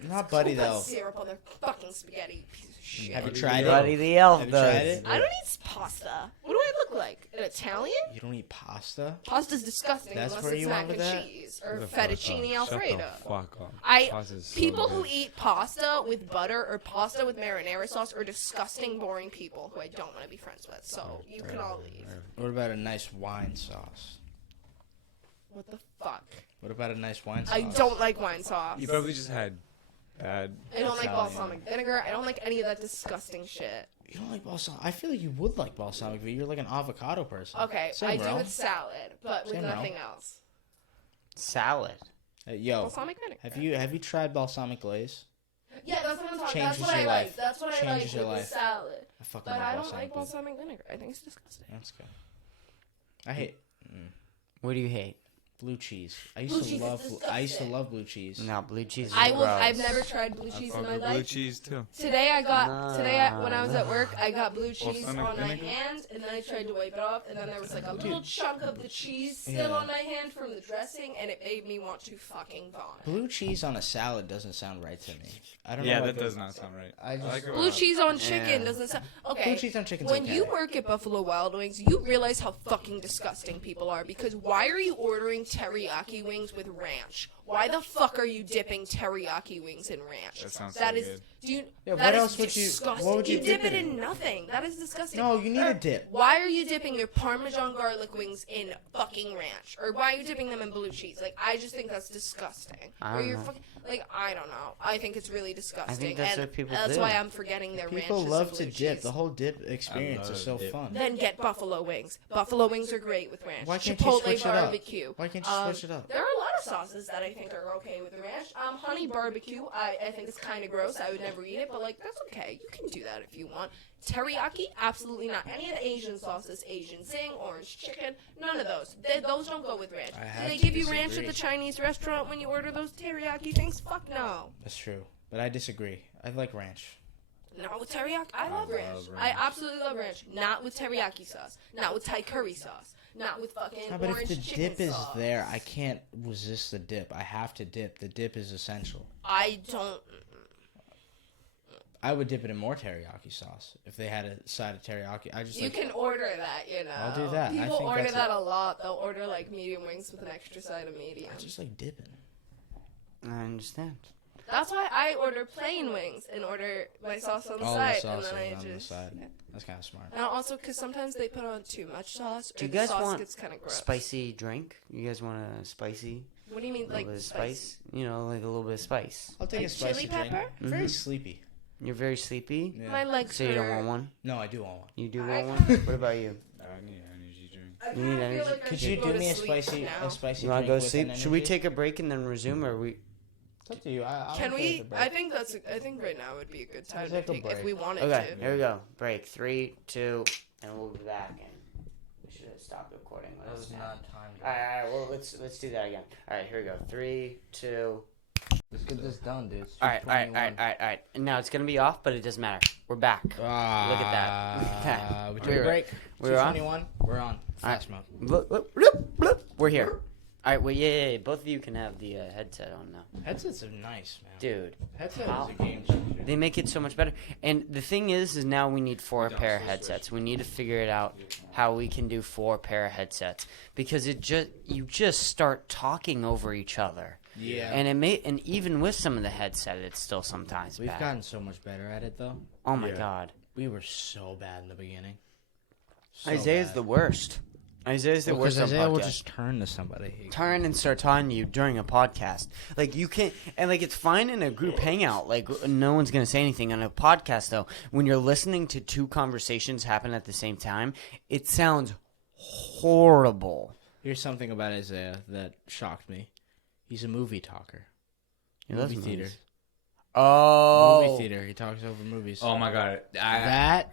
Not Buddy Don't put though. syrup on their fucking spaghetti. Piece of shit. Have you tried it? Buddy the elf Have you does. tried it? I don't eat pasta. What do I look like? An Italian? You don't eat pasta? Pasta's disgusting That's unless where it's you mac went and with that? cheese or fettuccine alfredo. Fuck up. People who eat pasta with butter or pasta with marinara sauce are disgusting, boring people who I don't want to be friends with. So you can all leave. What about a nice wine sauce? What the fuck? What about a nice wine sauce? I don't like wine sauce. You probably just had bad. I don't like Italian. balsamic vinegar. I don't like any of that disgusting shit. You don't like balsamic? I feel like you would like balsamic, but you're like an avocado person. Okay, Same, I do bro. with salad, but with Same, bro. nothing else. Salad. Yo, Balsamic vinegar. have you tried balsamic glaze? Yeah, that's what I'm talking. Changes That's what I your like. life. That's what I like Changes with your the life. salad. I fucking But love I don't balsamic like glaze. balsamic vinegar. I think it's disgusting. That's good. I hate What do you hate? blue cheese. I Blue used cheese to is love. disgusting. I used to love blue cheese. No, blue cheese is I've gross. never tried blue cheese in my Blue life. cheese too. Today when I was at work, I got blue cheese Balsamic on my vinegar? hand, and then I tried to wipe it off, and then there was like a little chunk of the cheese still on my hand from the dressing, and it made me want to fucking vomit. Blue cheese on a salad doesn't sound right to me. I don't know. Yeah, what that does not sound right. I just like it Blue cheese on chicken doesn't sound okay. Blue cheese on chicken's When okay. you work at Buffalo Wild Wings, you realize how fucking disgusting people are. Because why are you ordering teriyaki wings with ranch? Why the fuck are you dipping teriyaki wings in ranch? That sounds That so is, good. do you, Yeah, that what is else would you- disgusting. what would you dip dip it it in? in nothing. That is disgusting. No, you need a dip. Why are you dipping your Parmesan garlic wings in fucking ranch? Or why are you dipping them in blue cheese? Like, I just think that's disgusting. I Or don't you're know. fucking, like, I don't know. I think it's really disgusting. that's and what people that's do. why I'm forgetting their ranch. People love to blue dip. cheese. The whole dip experience love is so dip. fun. Then get buffalo wings. Buffalo wings are great with ranch. Why can't you Chipotle switch it up? barbecue. Why can't you switch it up? There are a lot of sauces that I think are okay with ranch. Honey barbecue, I think it's kind of gross. I would never eat it, but like that's okay. You can do that if you want. Teriyaki, absolutely not. Any of the Asian sauces, Asian zing, orange chicken, none of those. Those don't go with ranch. I Do have they to give you ranch at disagree. the Chinese restaurant when you order those teriyaki things? Fuck no. That's true, but I disagree. I like ranch. Not with teriyaki. I love ranch. love I ranch. absolutely love ranch. Not with teriyaki sauce. Not with Thai curry sauce. Not with fucking No, but orange if the chicken dip is sauce. there, I can't resist the dip. I have to dip. The dip is essential. I don't. I would dip it in more teriyaki sauce if they had a side of teriyaki. I just You like, can order that, you know. I'll do that. I People think order that's that a lot. They'll order like medium wings with an extra side of medium. I just like dipping. I understand. That's why I order plain wings and order my sauce on the All side, the sauce and then I on the just. side. That's kind of smart. And also, because sometimes they put on too much sauce, Do or you the guys sauce want gets kind of gross. Spicy drink? You guys want a spicy? What do you mean, A little like bit of spicy? spice? You know, like a little bit of spice. I'll take Like a spicy chili drink. pepper? I'm very Mhm. sleepy. You're very sleepy? Yeah. My legs So you don't hurt. want one? No, I do want one. You do I want one? kinda- What about you? I need an energy drink. I You kinda need feel energy? like I Could should you go do to me a sleep spicy now. spicy You want drink to go with sleep? an Should we energy? take a break and then resume, or we? It's up to you. I'm Can okay we? with the break. I think right now would be a good time Let's to take a take, if break. we wanted Okay, to. here we go. Break. 3, 2, and we'll be back. And we should have stopped recording. That was not time. All right. Well, let's do that again. All right, here we go. 3, 2. Let's get this done, dude. All right. And now it's gonna be off, but it doesn't matter. We're back. Look at that. Look at that. We took We're- a break. we're on? 2:21. We're on. Fast mode. Look, bloop, bloop. We're here. All right. Well, yeah. Both of you can have the headset on now, Headsets are nice, man. dude. Headset How- is a game changer. They make it so much better. And the thing is now we need 4 Don't pair of switch. headsets. We need to figure it out how we can do 4 pair of headsets because you just start talking over each other. Yeah. And even with some of the headset, it's still sometimes We've bad. gotten so much better at it, though. Oh my Yeah. god, We were so bad in the beginning. So Isaiah's bad. the worst. Isaiah's the Well, worst 'cause on Isaiah will podcasts. just turn to somebody. Turn and start talking to you during a podcast. Like you can't, and like it's fine in a group hangout. Like no one's gonna say anything on a podcast though. When you're listening to 2 conversations happen at the same time, it sounds horrible. Here's something about Isaiah that shocked me. He's a movie talker. He loves movie theater. movies. Oh, Movie theater. He talks over movies. Oh my god! That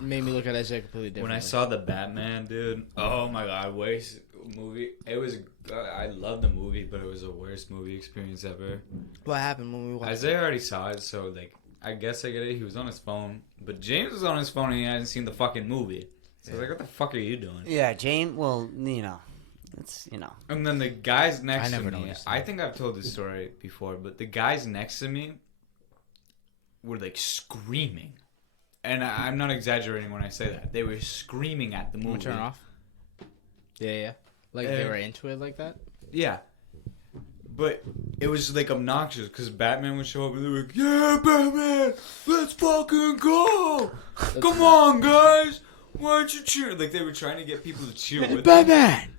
made me look at Isaiah completely differently. When I saw the Batman, dude, oh my god, worst movie. It was. I loved the movie, but it was the worst movie experience ever. what happened when we watched Isaiah already saw it, so like, I guess I get it. He was on his phone, but James was on his phone and he hadn't seen the fucking movie. So I was like, what the fuck are you doing? yeah, Jane. Well, it's And then the guys next I to never me, noticed I that. think I've told this story before, but the guys next to me were like screaming. And I'm not exaggerating when I say that. They were screaming at the Wanna movie. turn off? Yeah. Like they were into it like that? Yeah. But it was like obnoxious because Batman would show up and they were like, yeah, Batman, let's fucking go. Come on, guys. Why don't you cheer? Like they were trying to get people to cheer with them. Batman!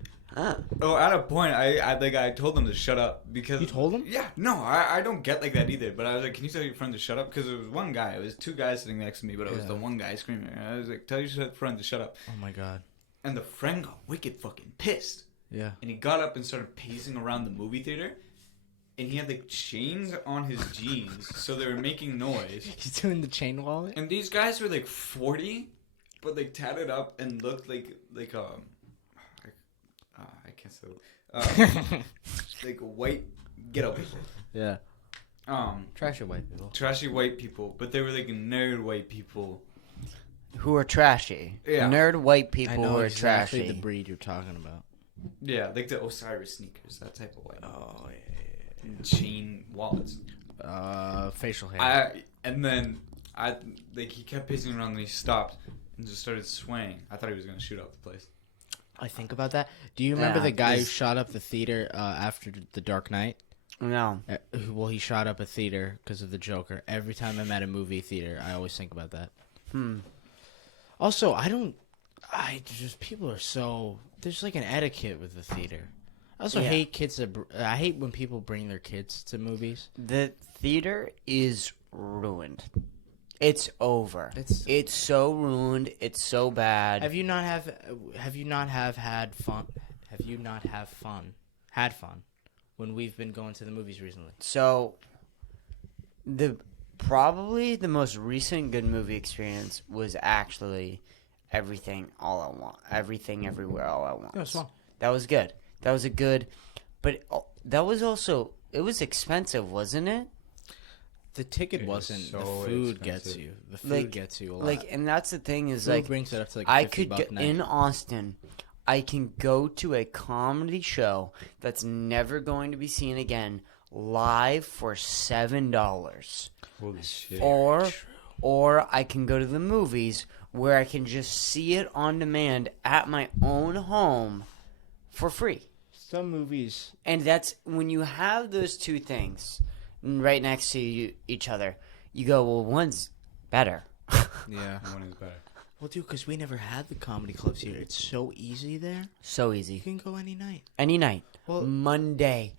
Oh, at a point, I told them to shut up because You told them? Yeah, no, I don't get like that either. But I was like, can you tell your friend to shut up? Because it was one guy. It was 2 guys sitting next to me, but it was Yeah. the one guy screaming. I was like, tell your friend to shut up. Oh my god. And the friend got wicked fucking pissed. Yeah. And he got up and started pacing around the movie theater. And he had like chains on his jeans, so they were making noise. He's doing the chain wallet? And these guys were like 40, but like tatted up and looked like can't say like white ghetto people. Yeah. Trashy white people. Trashy white people, but they were like nerd white people. Who are trashy. Yeah. Nerd white people I know who are exactly trashy. the breed you're talking about. Yeah, like the Osiris sneakers, that type of white. Oh, yeah. Chain wallets. Facial hair. And then he kept pacing around and he stopped and just started swaying. I thought he was gonna shoot up the place. I think about that. Do you remember Yeah, the guy who this- shot up the theater after The Dark Knight? No. Well, he shot up a theater because of the Joker. Every time I'm at a movie theater, I always think about that. Also, people are so... There's like an etiquette with the theater. I also Yeah. hate I hate when people bring their kids to movies. The theater is ruined. It's over. It's- It's so ruined. It's so bad. Have you not had fun when we've been going to the movies recently? So, probably the most recent good movie experience was actually Everything All at Once. Everything Everywhere All at Once. That was fun. That was good. That was a good, but that was also, it was expensive, wasn't it? The ticket It was wasn't. The so food gets expensive. you. The food gets you a lot. And that's the thing is, food like, brings it up to like I $50 could get night. in Austin. I can go to a comedy show that's never going to be seen again live for $7, Holy shit. or I can go to the movies where I can just see it on demand at my own home for free. Some movies. And that's when you have those two things right next to each other. You go, well, one's better. Yeah. One is better. Well, dude, because we never had the comedy clubs here. It's so easy there. So You easy. can go any night. Any night. Well- Monday.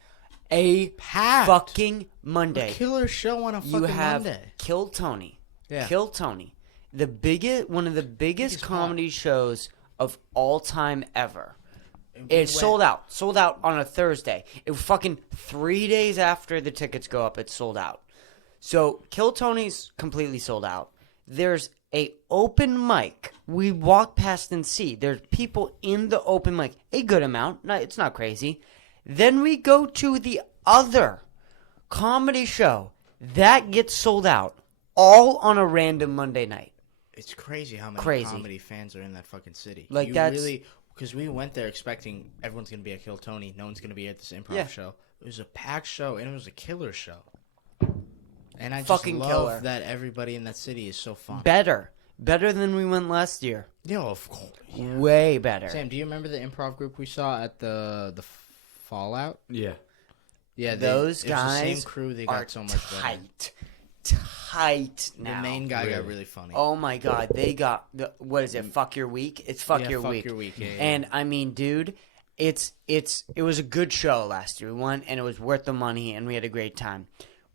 A Packed. fucking A Monday. killer show on a You fucking have Monday. Kill Tony. Yeah. Kill Tony. One of the biggest Biggest comedy shows of all time ever. We It's went- sold out. Sold out on a Thursday. It was fucking 3 days after the tickets go up, it's sold out. So Kill Tony's completely sold out. There's a open mic. We walk past and see. There's people in the open mic. A good amount. It's not crazy. Then we go to the other comedy show. That gets sold out. All on a random Monday night. It's crazy how many Crazy. comedy fans are in that fucking city. Like, You that's- really, because we went there expecting everyone's gonna be at Kill Tony. No one's gonna be at this improv Yeah. show. It was a packed show and it was a killer show. And I just Fucking love killer. that everybody in that city is so fun. Better than we went last year. Yeah, of course. Way better. Sam, do you remember the improv group we saw at the Fallout? Yeah. Yeah, Those it was the guys same crew. They are got so much better. tight now. The main guy got Really? really funny. Oh my god, they got what is it? Fuck your week. It's fuck Yeah, your fuck week. your week, yeah, yeah. And I mean, dude, it was a good show last year. We won, and it was worth the money, and we had a great time.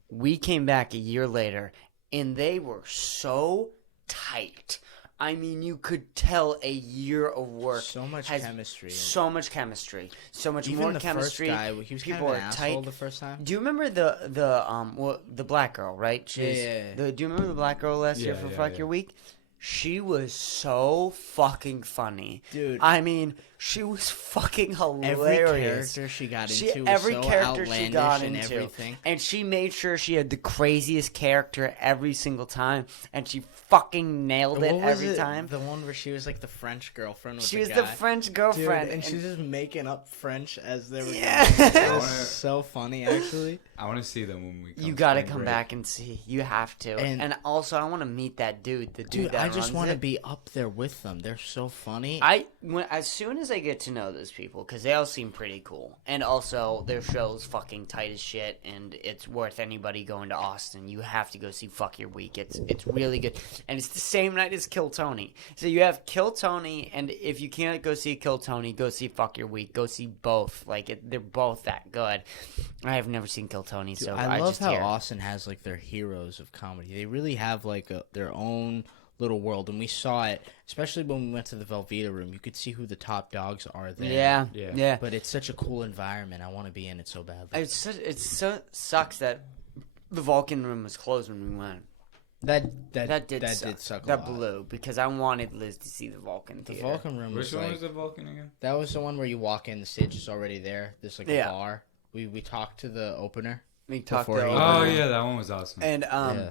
We came back a year later, and they were so tight. I mean, you could tell a year of work. So much has chemistry. So much chemistry. So much Even more the chemistry. first guy, he was kind People of an are asshole tight. the first time. Do you remember the black girl, right? She's, Yeah. do you remember the black girl last year Yeah, for yeah, Fuck yeah. Your Week? She was so fucking funny. Dude. I mean, she was fucking Every hilarious. character she got into was every so character she outlandish got and into. everything. And she made sure she had the craziest character every single time. And she fucking nailed it What was every it? time. The one where she was like the French girlfriend with She the was guy. the French Dude, girlfriend. and she's just making up French as they were Yeah. going. It I was wanna- so funny, actually. I want to see them when we come You gotta spring come break. back and see. You have to. And- And also, I want to meet that dude. The dude Dude, that I just runs want to it. be up there with them. They're so funny. As soon as I get to know those people, because they all seem pretty cool, and also their show's fucking tight as shit, and it's worth anybody going to Austin. You have to go see Fuck Your Week. It's really good, and it's the same night as Kill Tony. So you have Kill Tony, and if you can't go see Kill Tony, go see Fuck Your Week. Go see both. They're both that good. I have never seen Kill Tony, so I love just how hear. Austin has like their heroes of comedy. They really have like their own little world, and we saw it, especially when we went to the Velveeta room. You could see who the top dogs are there. Yeah. But it's such a cool environment. I want to be in it so badly. It so sucks that the Vulcan room was closed when we went. That did suck. suck a That lot. blew because I wanted Liz to see the Vulcan The Theater. Vulcan room Which was one like was the Vulcan again? that was the one where you walk in, the stage is already there. There's like a Yeah. bar. We talked to the opener. We talked Before to he- Oh Owen. yeah, that one was awesome. And Yeah,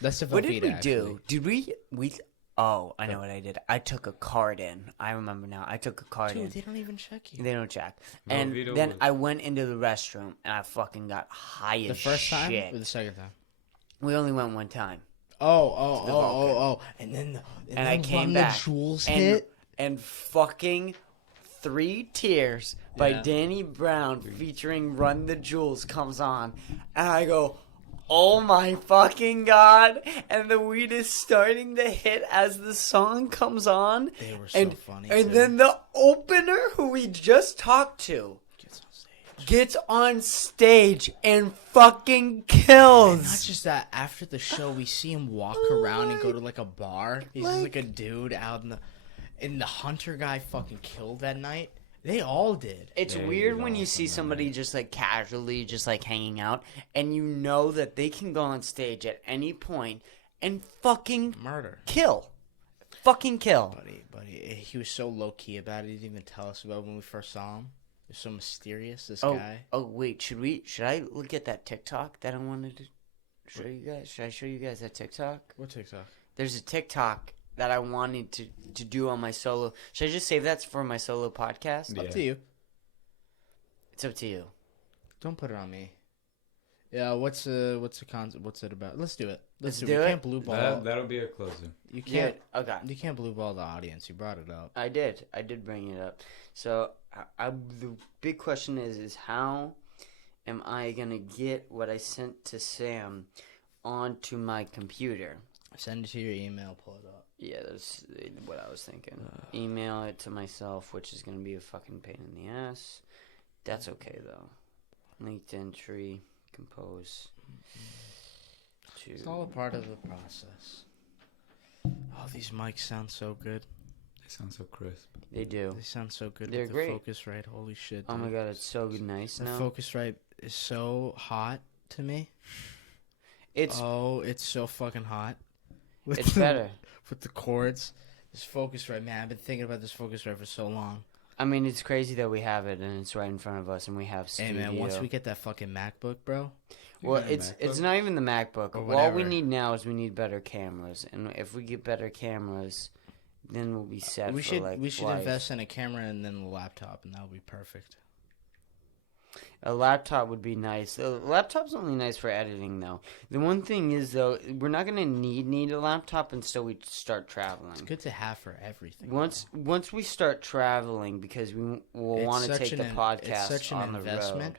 that's the what did we Velveeta, do? actually. Did we? Oh, I know what I did. I took a card in. I remember now. I took a card in. Dude, they don't even check you. They don't check. And Velveeta then was- I went into the restroom and I fucking got high as The first time shit. or the second time? We only went one time. Oh. And then And I came when back. the jewels and, hit. and fucking 3 Tears by Yeah. Danny Brown featuring Run the Jewels comes on. And I go, oh my fucking god. And the weed is starting to hit as the song comes on. They were so and, funny, And too. then the opener who we just talked to gets on stage and fucking kills. And not just that, after the show, we see him walk Oh around and go my- to like a bar. He's just like a dude out in the. And the Hunter guy fucking killed that night. They all did. It's Yeah, weird he's when you awesome, see man. somebody just like casually just like hanging out and you know that they can go on stage at any point and fucking Murder. kill. Fucking kill. Buddy, he was so low key about it. He didn't even tell us about it when we first saw him. He was so mysterious, this Oh, guy. oh wait, should I look at that TikTok that I wanted to show you guys? Should I show you guys that TikTok? What TikTok? There's a TikTok that I wanted to do on my solo. Should I just save that for my solo podcast? Yeah. Up to you. It's up to you. Don't put it on me. Yeah, what's the concept? What's it about? Let's do it. Let's do do it. it. You can't blue ball. That'll be a closer. You can't. Yeah, okay. You can't blue ball the audience. You brought it up. I did bring it up. So the big question is how am I gonna get what I sent to Sam onto my computer? Send it to your email. Pull it up. Yeah, that's what I was thinking. Email it to myself, which is gonna be a fucking pain in the ass. That's okay though. Linked entry, compose. It's all a part of the process. Oh, these mics sound so good. They sound so crisp. They do. They sound so good. They're with great. The Focusrite. Holy shit. Oh my dude. god, it's so nice The now. Focusrite is so hot to me. It's It's so fucking hot. With it's better. with the cords. This Focusrite, man. I've been thinking about this Focusrite for so long. I mean, it's crazy that we have it and it's right in front of us and we have Hey studio. man, once we get that fucking MacBook, bro. Well, You got a it's MacBook? not even the MacBook. Or All whatever. we need now is we need better cameras, and if we get better cameras, then we'll be set. We for, should like, we should life. invest in a camera and then a laptop, and that would be perfect. A laptop would be nice. A laptop's only nice for editing, though. The one thing is, though, we're not gonna need a laptop until we start traveling. It's good to have for everything. Once we start traveling, because we will It's want to such take the an- podcast it's such an on investment. the road.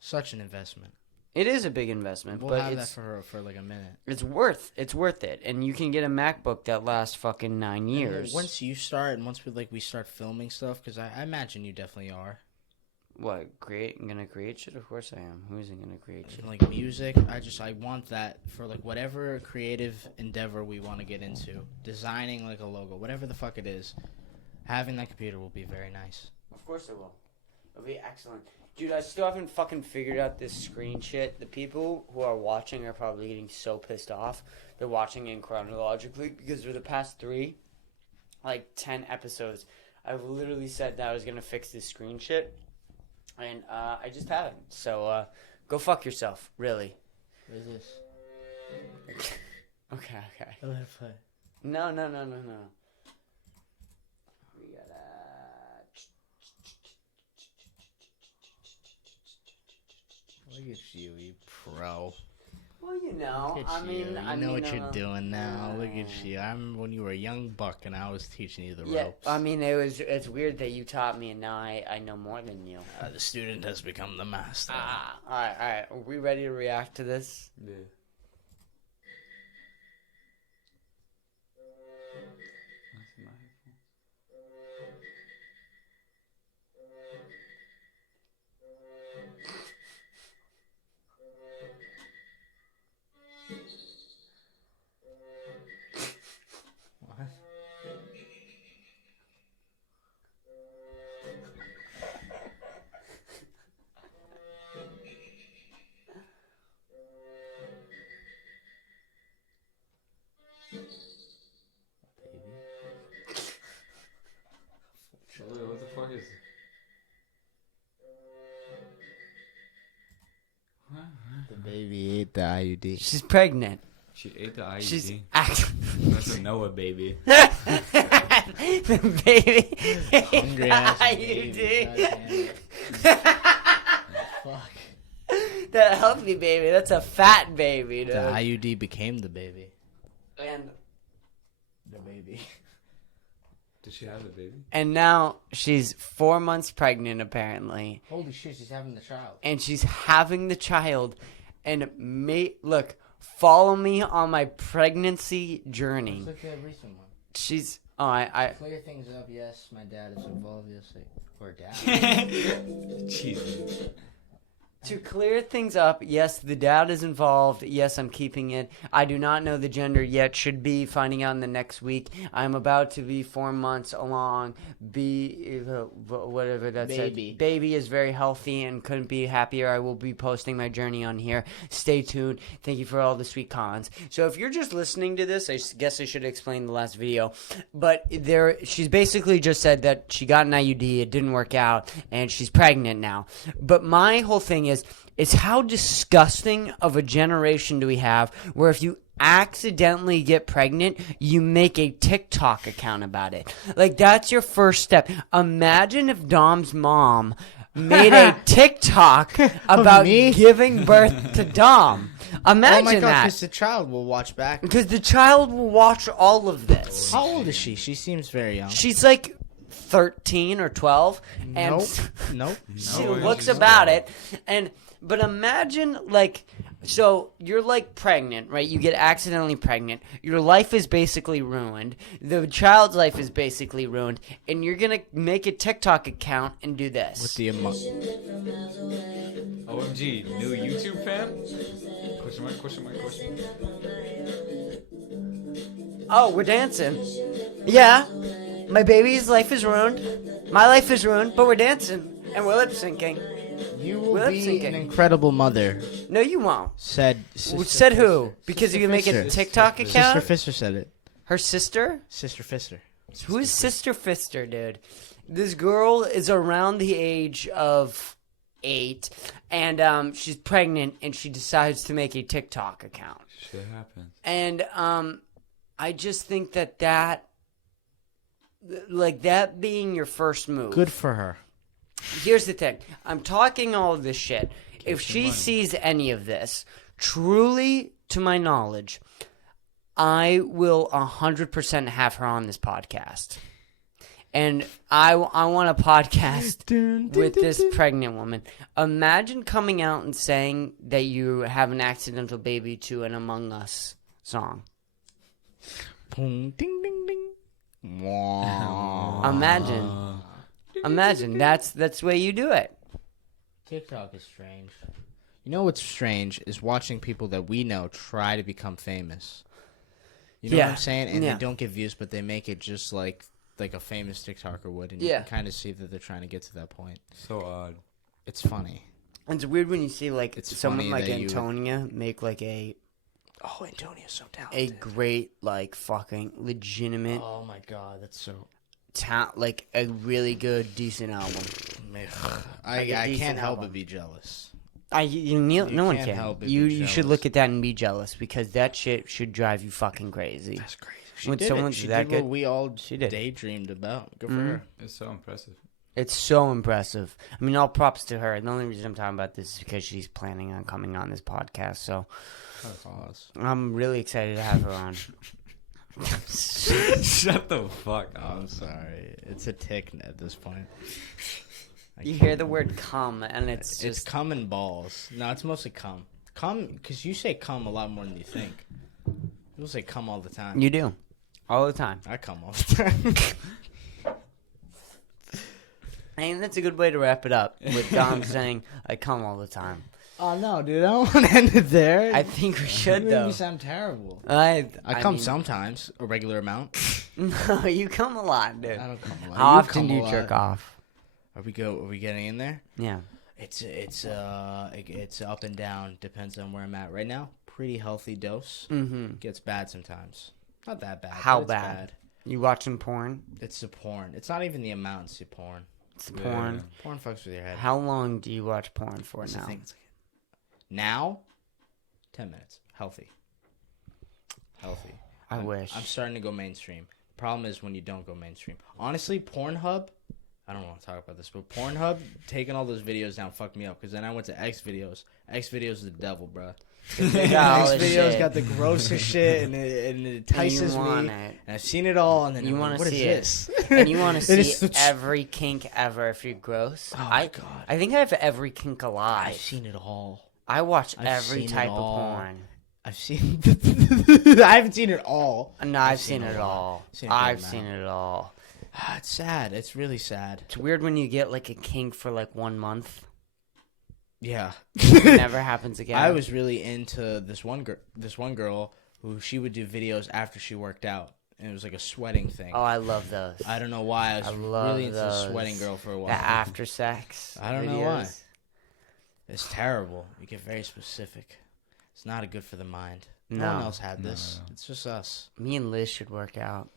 Such an investment. It is a big investment, We'll but have that it's for like a minute. it's worth it, and you can get a MacBook that lasts fucking 9 And years. once you start, and once we start filming stuff, because I imagine you definitely are. What, gonna create shit? Of course I am. Who isn't gonna create shit? Like music, I want that for like whatever creative endeavor we want to get into. Designing like a logo, whatever the fuck it is. Having that computer will be very nice. Of course it will. It'll be excellent. Dude, I still haven't fucking figured out this screen shit. The people who are watching are probably getting so pissed off. They're watching in chronologically because for the past 10 episodes, I've literally said that I was gonna fix this screen shit. And I just haven't. So go fuck yourself, really. What is this? Okay. I let it play. No. We gotta. Look at you pro. Well, you know. Look at I mean, you. You know what you're doing now. Look at you. I remember when you were a young buck and I was teaching you the Yeah, ropes. I mean, it's weird that you taught me and now I know more than you. The student has become the master. All right. Are we ready to react to this? Yeah. What? The baby ate the IUD. She's pregnant. She ate the IUD. She's That's a Noah baby. the baby ate the Hungry ass baby. IUD. Fuck. That healthy baby. That's a fat baby, dude. The IUD became the baby. And The baby. Did she have the baby? And now she's 4 months pregnant, apparently. Holy shit, she's having the child. And she's having the child. And look, follow me on my pregnancy journey. Let's look at a recent one. She's I Clear things up, yes. My dad is involved, yes. Or dad. Jesus. To clear things up, yes, the dad is involved. Yes, I'm keeping it. I do not know the gender yet. Should be finding out in the next week. I'm about to be 4 months along. Whatever that Baby. said. Baby is very healthy and couldn't be happier. I will be posting my journey on here. Stay tuned. Thank you for all the sweet comments. So if you're just listening to this, I guess I should explain the last video. But she's basically just said that she got an IUD. It didn't work out, and she's pregnant now. But my whole thing is how disgusting of a generation do we have where if you accidentally get pregnant, you make a TikTok account about it. Like, that's your first step. Imagine if Dom's mom made a TikTok about me? giving birth to Dom. Imagine Oh my god, that. because the child will watch back. Because the child will watch all of this. How old is she? She seems very young. She's like 13 or 12. And Nope. she No, looks she's about not. it. But imagine, like, so you're like pregnant, right? You get accidentally pregnant. Your life is basically ruined. The child's life is basically ruined. And you're going to make a TikTok account and do this. With the OMG, new YouTube fan? Question mark. Oh, we're dancing. Yeah. My baby's life is ruined. My life is ruined, but we're dancing. And we're lip syncing. You will Lip be syncing. an incredible mother. No, you won't. Said Said who? Because you can make a Fisher. TikTok Sister account? Sister Fister said it. Her sister? Sister Fister. Who is Sister Fister, dude? This girl is around the age of 8, and she's pregnant, and she decides to make a TikTok account. Shit happens. And I just think that being your first move. Good for her. Here's the thing. I'm talking all of this shit. If she sees any of this, truly, to my knowledge, I will 100% have her on this podcast. And I want a podcast with this pregnant woman. Imagine coming out and saying that you have an accidental baby to an Among Us song. Boom, ding, ding, ding. Imagine. That's the way you do it. TikTok is strange. You know what's strange is watching people that we know try to become famous. You know what I'm saying? And they don't get views, but they make it just like a famous TikToker would, and you can kind of see that they're trying to get to that point. So odd. It's funny. It's weird when you see like It's someone funny like that you- Antonia make like Oh, Antonia's so a talented. great like fucking legitimate Oh my god, that's so. like a really good decent album. I Like a decent can't help album. but be jealous. No one can't can. help but be You should jealous. look at that and be jealous because that shit should drive you fucking crazy. That's crazy. She When did someone's it. She that did what good- we all She did. daydreamed about. Good for Mhm. her. It's so impressive. It's so impressive. I mean, all props to her. The only reason I'm talking about this is because she's planning on coming on this podcast. So Pause. I'm really excited to have her on. Shut the fuck up. I'm sorry. It's a tick at this point. You hear the word "cum" and it's It's just cum and balls. No, it's mostly cum. Cum, because you say cum a lot more than you think. People say cum all the time. you do all the time. I cum all the time. And that's a good way to wrap it up with Dom saying, "I come all the time." Oh no, dude! I don't want to end it there. I think we should You though. sound terrible. I come mean, sometimes, a regular amount. No, you come a lot, dude. I don't come a lot. How You often come do a you lot. jerk off? Are we getting in there? Yeah. It's up and down. Depends on where I'm at right now. Pretty healthy dose. Mm-hmm. Gets bad sometimes. Not that bad. How but it's bad? You watching porn? It's the porn. It's not even the amount. It's the porn. It's porn. Porn fucks with your head. How long do you watch porn for That's the now? thing. It's like, now 10 minutes. Healthy. I wish. I'm starting to go mainstream. Problem is when you don't go mainstream. Honestly, Pornhub, I don't want to talk about this, but Pornhub taking all those videos down fucked me up because then I went to X videos. X videos is the devil, bbruh. They got all X this videos shit. got the grossest shit and it entices me. want And it. I've seen it all, and then You I'm wanna like, what see is it. this? And you want to It is see the- every kink ever if you're gross. Oh my God. I think I have every kink alive. I've seen it all. I watch I've every seen it type of all. porn. I've seen. I haven't seen it all. No, I've seen it a lot. all. Seen a good I've amount. seen it all. It's sad. It's really sad. It's weird when you get like a kink for like 1 month. Yeah. It never happens again. I was really into this one girl who she would do videos after she worked out, and it was like a sweating thing. Oh, I love those. I don't know why. I was I love really into the those. sweating girl for a while. The after sex. I don't know videos. why. It's terrible. You get very specific. It's not good for the mind. No one No. else had this. It's just us. Me and Liz should work out.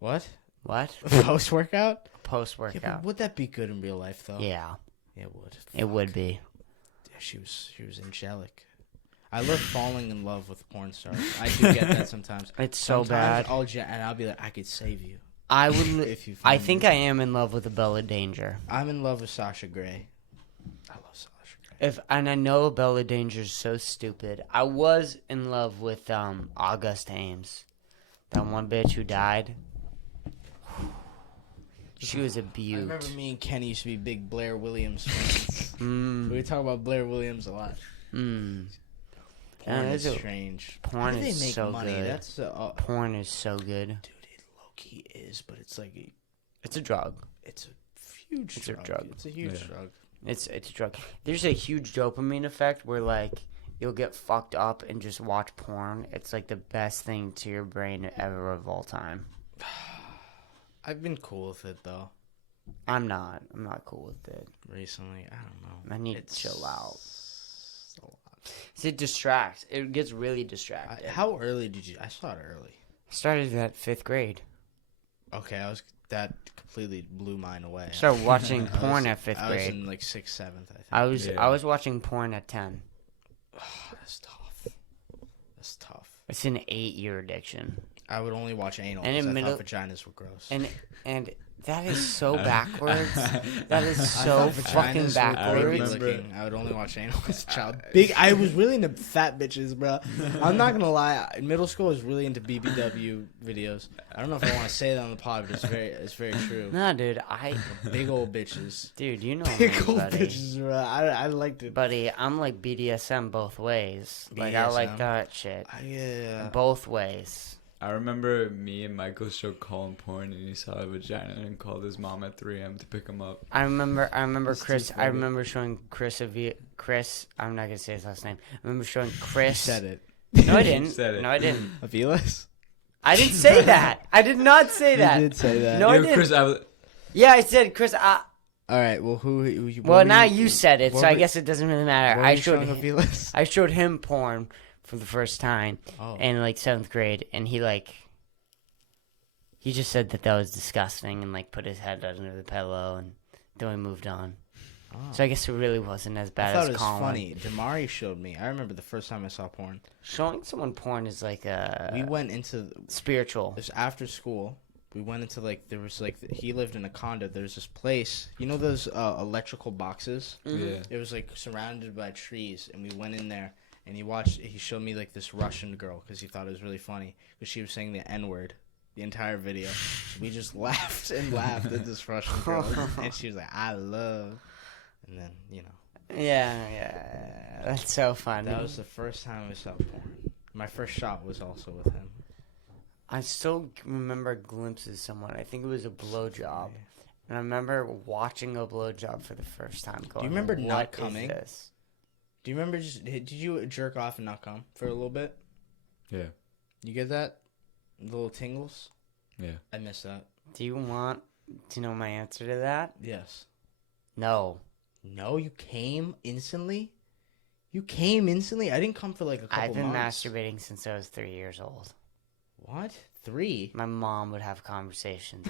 What? What? Post workout? Post Yeah, but workout. would that be good in real life though? Yeah, It would. it would be. Yeah, she was angelic. I love falling in love with porn stars. I do get that sometimes. It's so Sometimes bad. I'll be like, I could save you I would. if you. I find think me. I am in love with Bella Danger. I'm in love with Sasha Grey. I love Sasha Grey. And I know Bella Danger's so stupid. I was in love with August Ames, that one bitch who died. She was a I beaut. remember me and Kenny used to be big Blair Williams fans. Mm, We talk about Blair Williams a lot. mm. Porn Yeah, is it's a- strange. porn How do they is make so money? good. That's Porn is so good. dude. It low key is, but it's like It's a drug. it's a huge It's a drug. drug. It's a huge Yeah. drug. It's a drug. There's a huge dopamine effect where like you'll get fucked up and just watch porn. It's like the best thing to your brain ever of all time. I've been cool with it though. I'm not cool with it. Recently, I don't know. I need to chill out. It's a lot. It distracts. It gets really distracted. How early did you? I saw it early. Started at 5th grade. Okay, that completely blew mine away. Started watching I porn was- at 5th I was grade. in like 6th, 7th. I think. was Yeah. I was watching porn at 10. That's tough. That's tough. It's an 8-year addiction. I would only watch anal And because in I middle- thought vaginas were gross. And that is so backwards. That is I so thought fucking vaginas were backwards. creepy remember- looking. I would only watch anal as a child. I was really into fat bitches, bro. I'm not gonna lie. In middle school, I was really into BBW videos. I don't know if I want to say that on the pod, but it's very true. No, dude, Big old bitches. dude, you know me, Big old buddy. bitches, bro. I liked it. Buddy, I'm like BDSM both ways. Like I like BDSM? that shit. Yeah. Both ways. I remember me and Michael showed Colin porn, and he saw a vagina and called his mom at 3 a.m. to pick him up. I remember That's Chris. too I funny. remember showing Chris Chris. I'm not gonna say his last name. I remember showing Chris. You said it. No, I You didn't. said it. No, I didn't. Avilas? I didn't say that. I did not say that. You did say that. No, I Yo, didn't. Chris, Yeah, I said Chris. All right. Well, who Well, now you said it, what so I were- guess it doesn't really matter. what I were you showed showing Avilas? I showed him porn for the first time Oh. in like 7th grade, and he just said that was disgusting and like put his head under the pillow, and then we moved on. Oh. So I guess it really wasn't as I bad thought as it was Colin. funny. Damari showed me. I remember the first time I saw porn. Showing someone porn is like We went into spiritual. it was after school. We went into there was he lived in a condo. There's this place. You know those electrical boxes? Yeah. It was like surrounded by trees, and we went in there. And he showed me like this Russian girl because he thought it was really funny because she was saying the N-word the entire video. So we just laughed and laughed at this Russian girl, and she was like, "I love," and then Yeah, that's so funny. that was the first time I saw porn. My first shot was also with him. I still remember glimpses of someone. I think it was a blowjob. And I remember watching a blowjob for the first time. Going, Do you remember "What not is coming?" this?" Do you remember did you jerk off and not come for a little bit? Yeah. You get that? Little tingles? Yeah. I missed that. Do you want to know my answer to that? Yes. No. No, you came instantly? You came instantly? I didn't come for like a couple I've been months. masturbating since I was 3 years old. What? 3? My mom would have conversations.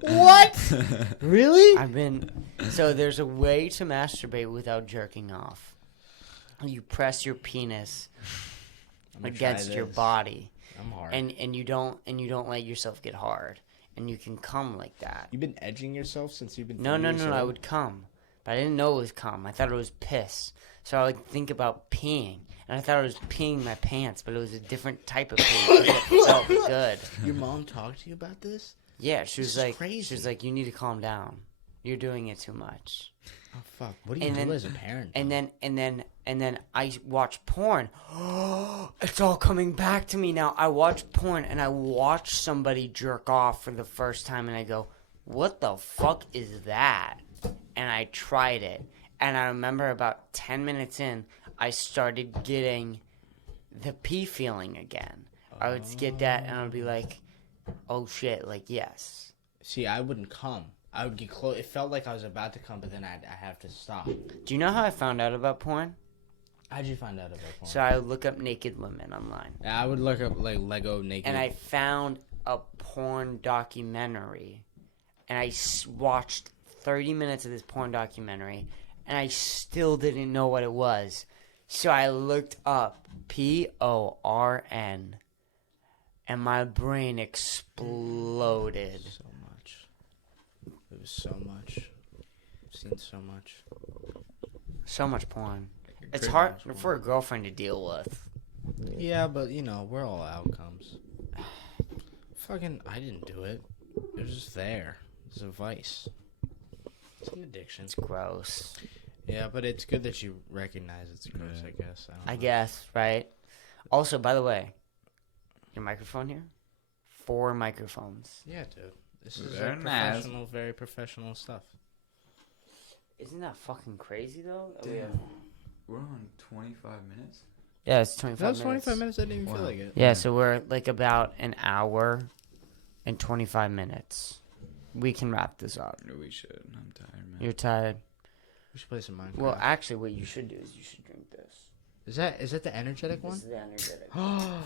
What? Really? So there's a way to masturbate without jerking off. You press your penis against your body, I'm hard. and you don't let yourself get hard, and you can come like that. You've been edging yourself since you've been. No. I would come, but I didn't know it was cum. I thought it was piss. So I would think about peeing, and I thought I was peeing my pants, but it was a different type of pee. But it felt good. Your mom talked to you about this? Yeah, she was This is like, crazy. she was like, you need to calm down. You're doing it too much. Oh fuck! What do you do as a parent? And then I watch porn. It's all coming back to me now. I watch porn and I watch somebody jerk off for the first time, and I go, "What the fuck is that?" And I tried it, and I remember about 10 minutes in, I started getting the pee feeling again. I would get that, and I would be like, "Oh shit!" Like yes. See, I wouldn't come. I would get close. It felt like I was about to come, but then I have to stop. Do you know how I found out about porn? How'd you find out about porn? So I would look up naked women online. I would look up like Lego naked. And I found a porn documentary. And I watched 30 minutes of this porn documentary. And I still didn't know what it was. So I looked up PORN. And my brain exploded. So much. It was so much. I've seen so much. So much porn. It's Pretty hard much for a girlfriend to deal with. Yeah, but you know, we're all outcomes. Fucking, I didn't do it. It was just there. It's a vice. It's an addiction. It's gross. Yeah, but it's good that you recognize it's gross, I guess. I don't know. guess, right? Also, by the way, your microphone here? 4 microphones. Yeah, dude. This is Very like nice. professional, very professional stuff. Isn't that fucking crazy, though? Damn. We're on 25 minutes? Yeah, it's 25 That was minutes. 25 minutes. I didn't even feel Wow. like it. Yeah, so we're like about an hour and 25 minutes. We can wrap this up. No, we should. I'm tired, man. You're tired. We should play some Minecraft. Well, actually, what you should do is you should drink this. is that the energetic This one? is the energetic.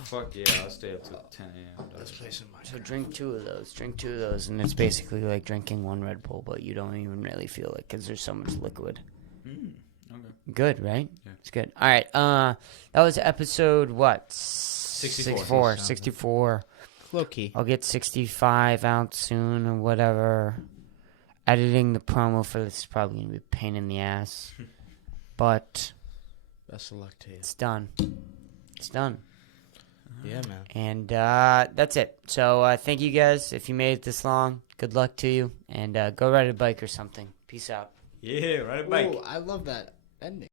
Fuck yeah, I'll stay up till 10 a.m. Let's play some Minecraft. So drink 2 of those. Drink 2 of those, and it's basically like drinking 1 Red Bull, but you don't even really feel it because there's so much liquid. Okay. Good, right? Yeah. It's good. All right. That was episode what? 64. 64. Low key. I'll get 65 out soon or whatever. Editing the promo for this is probably going to be a pain in the ass. But Best of luck to you. it's done. It's done. Yeah, man. And that's it. So thank you guys. If you made it this long, good luck to you. And go ride a bike or something. Peace out. Yeah, ride a bike. Ooh, I love that ending.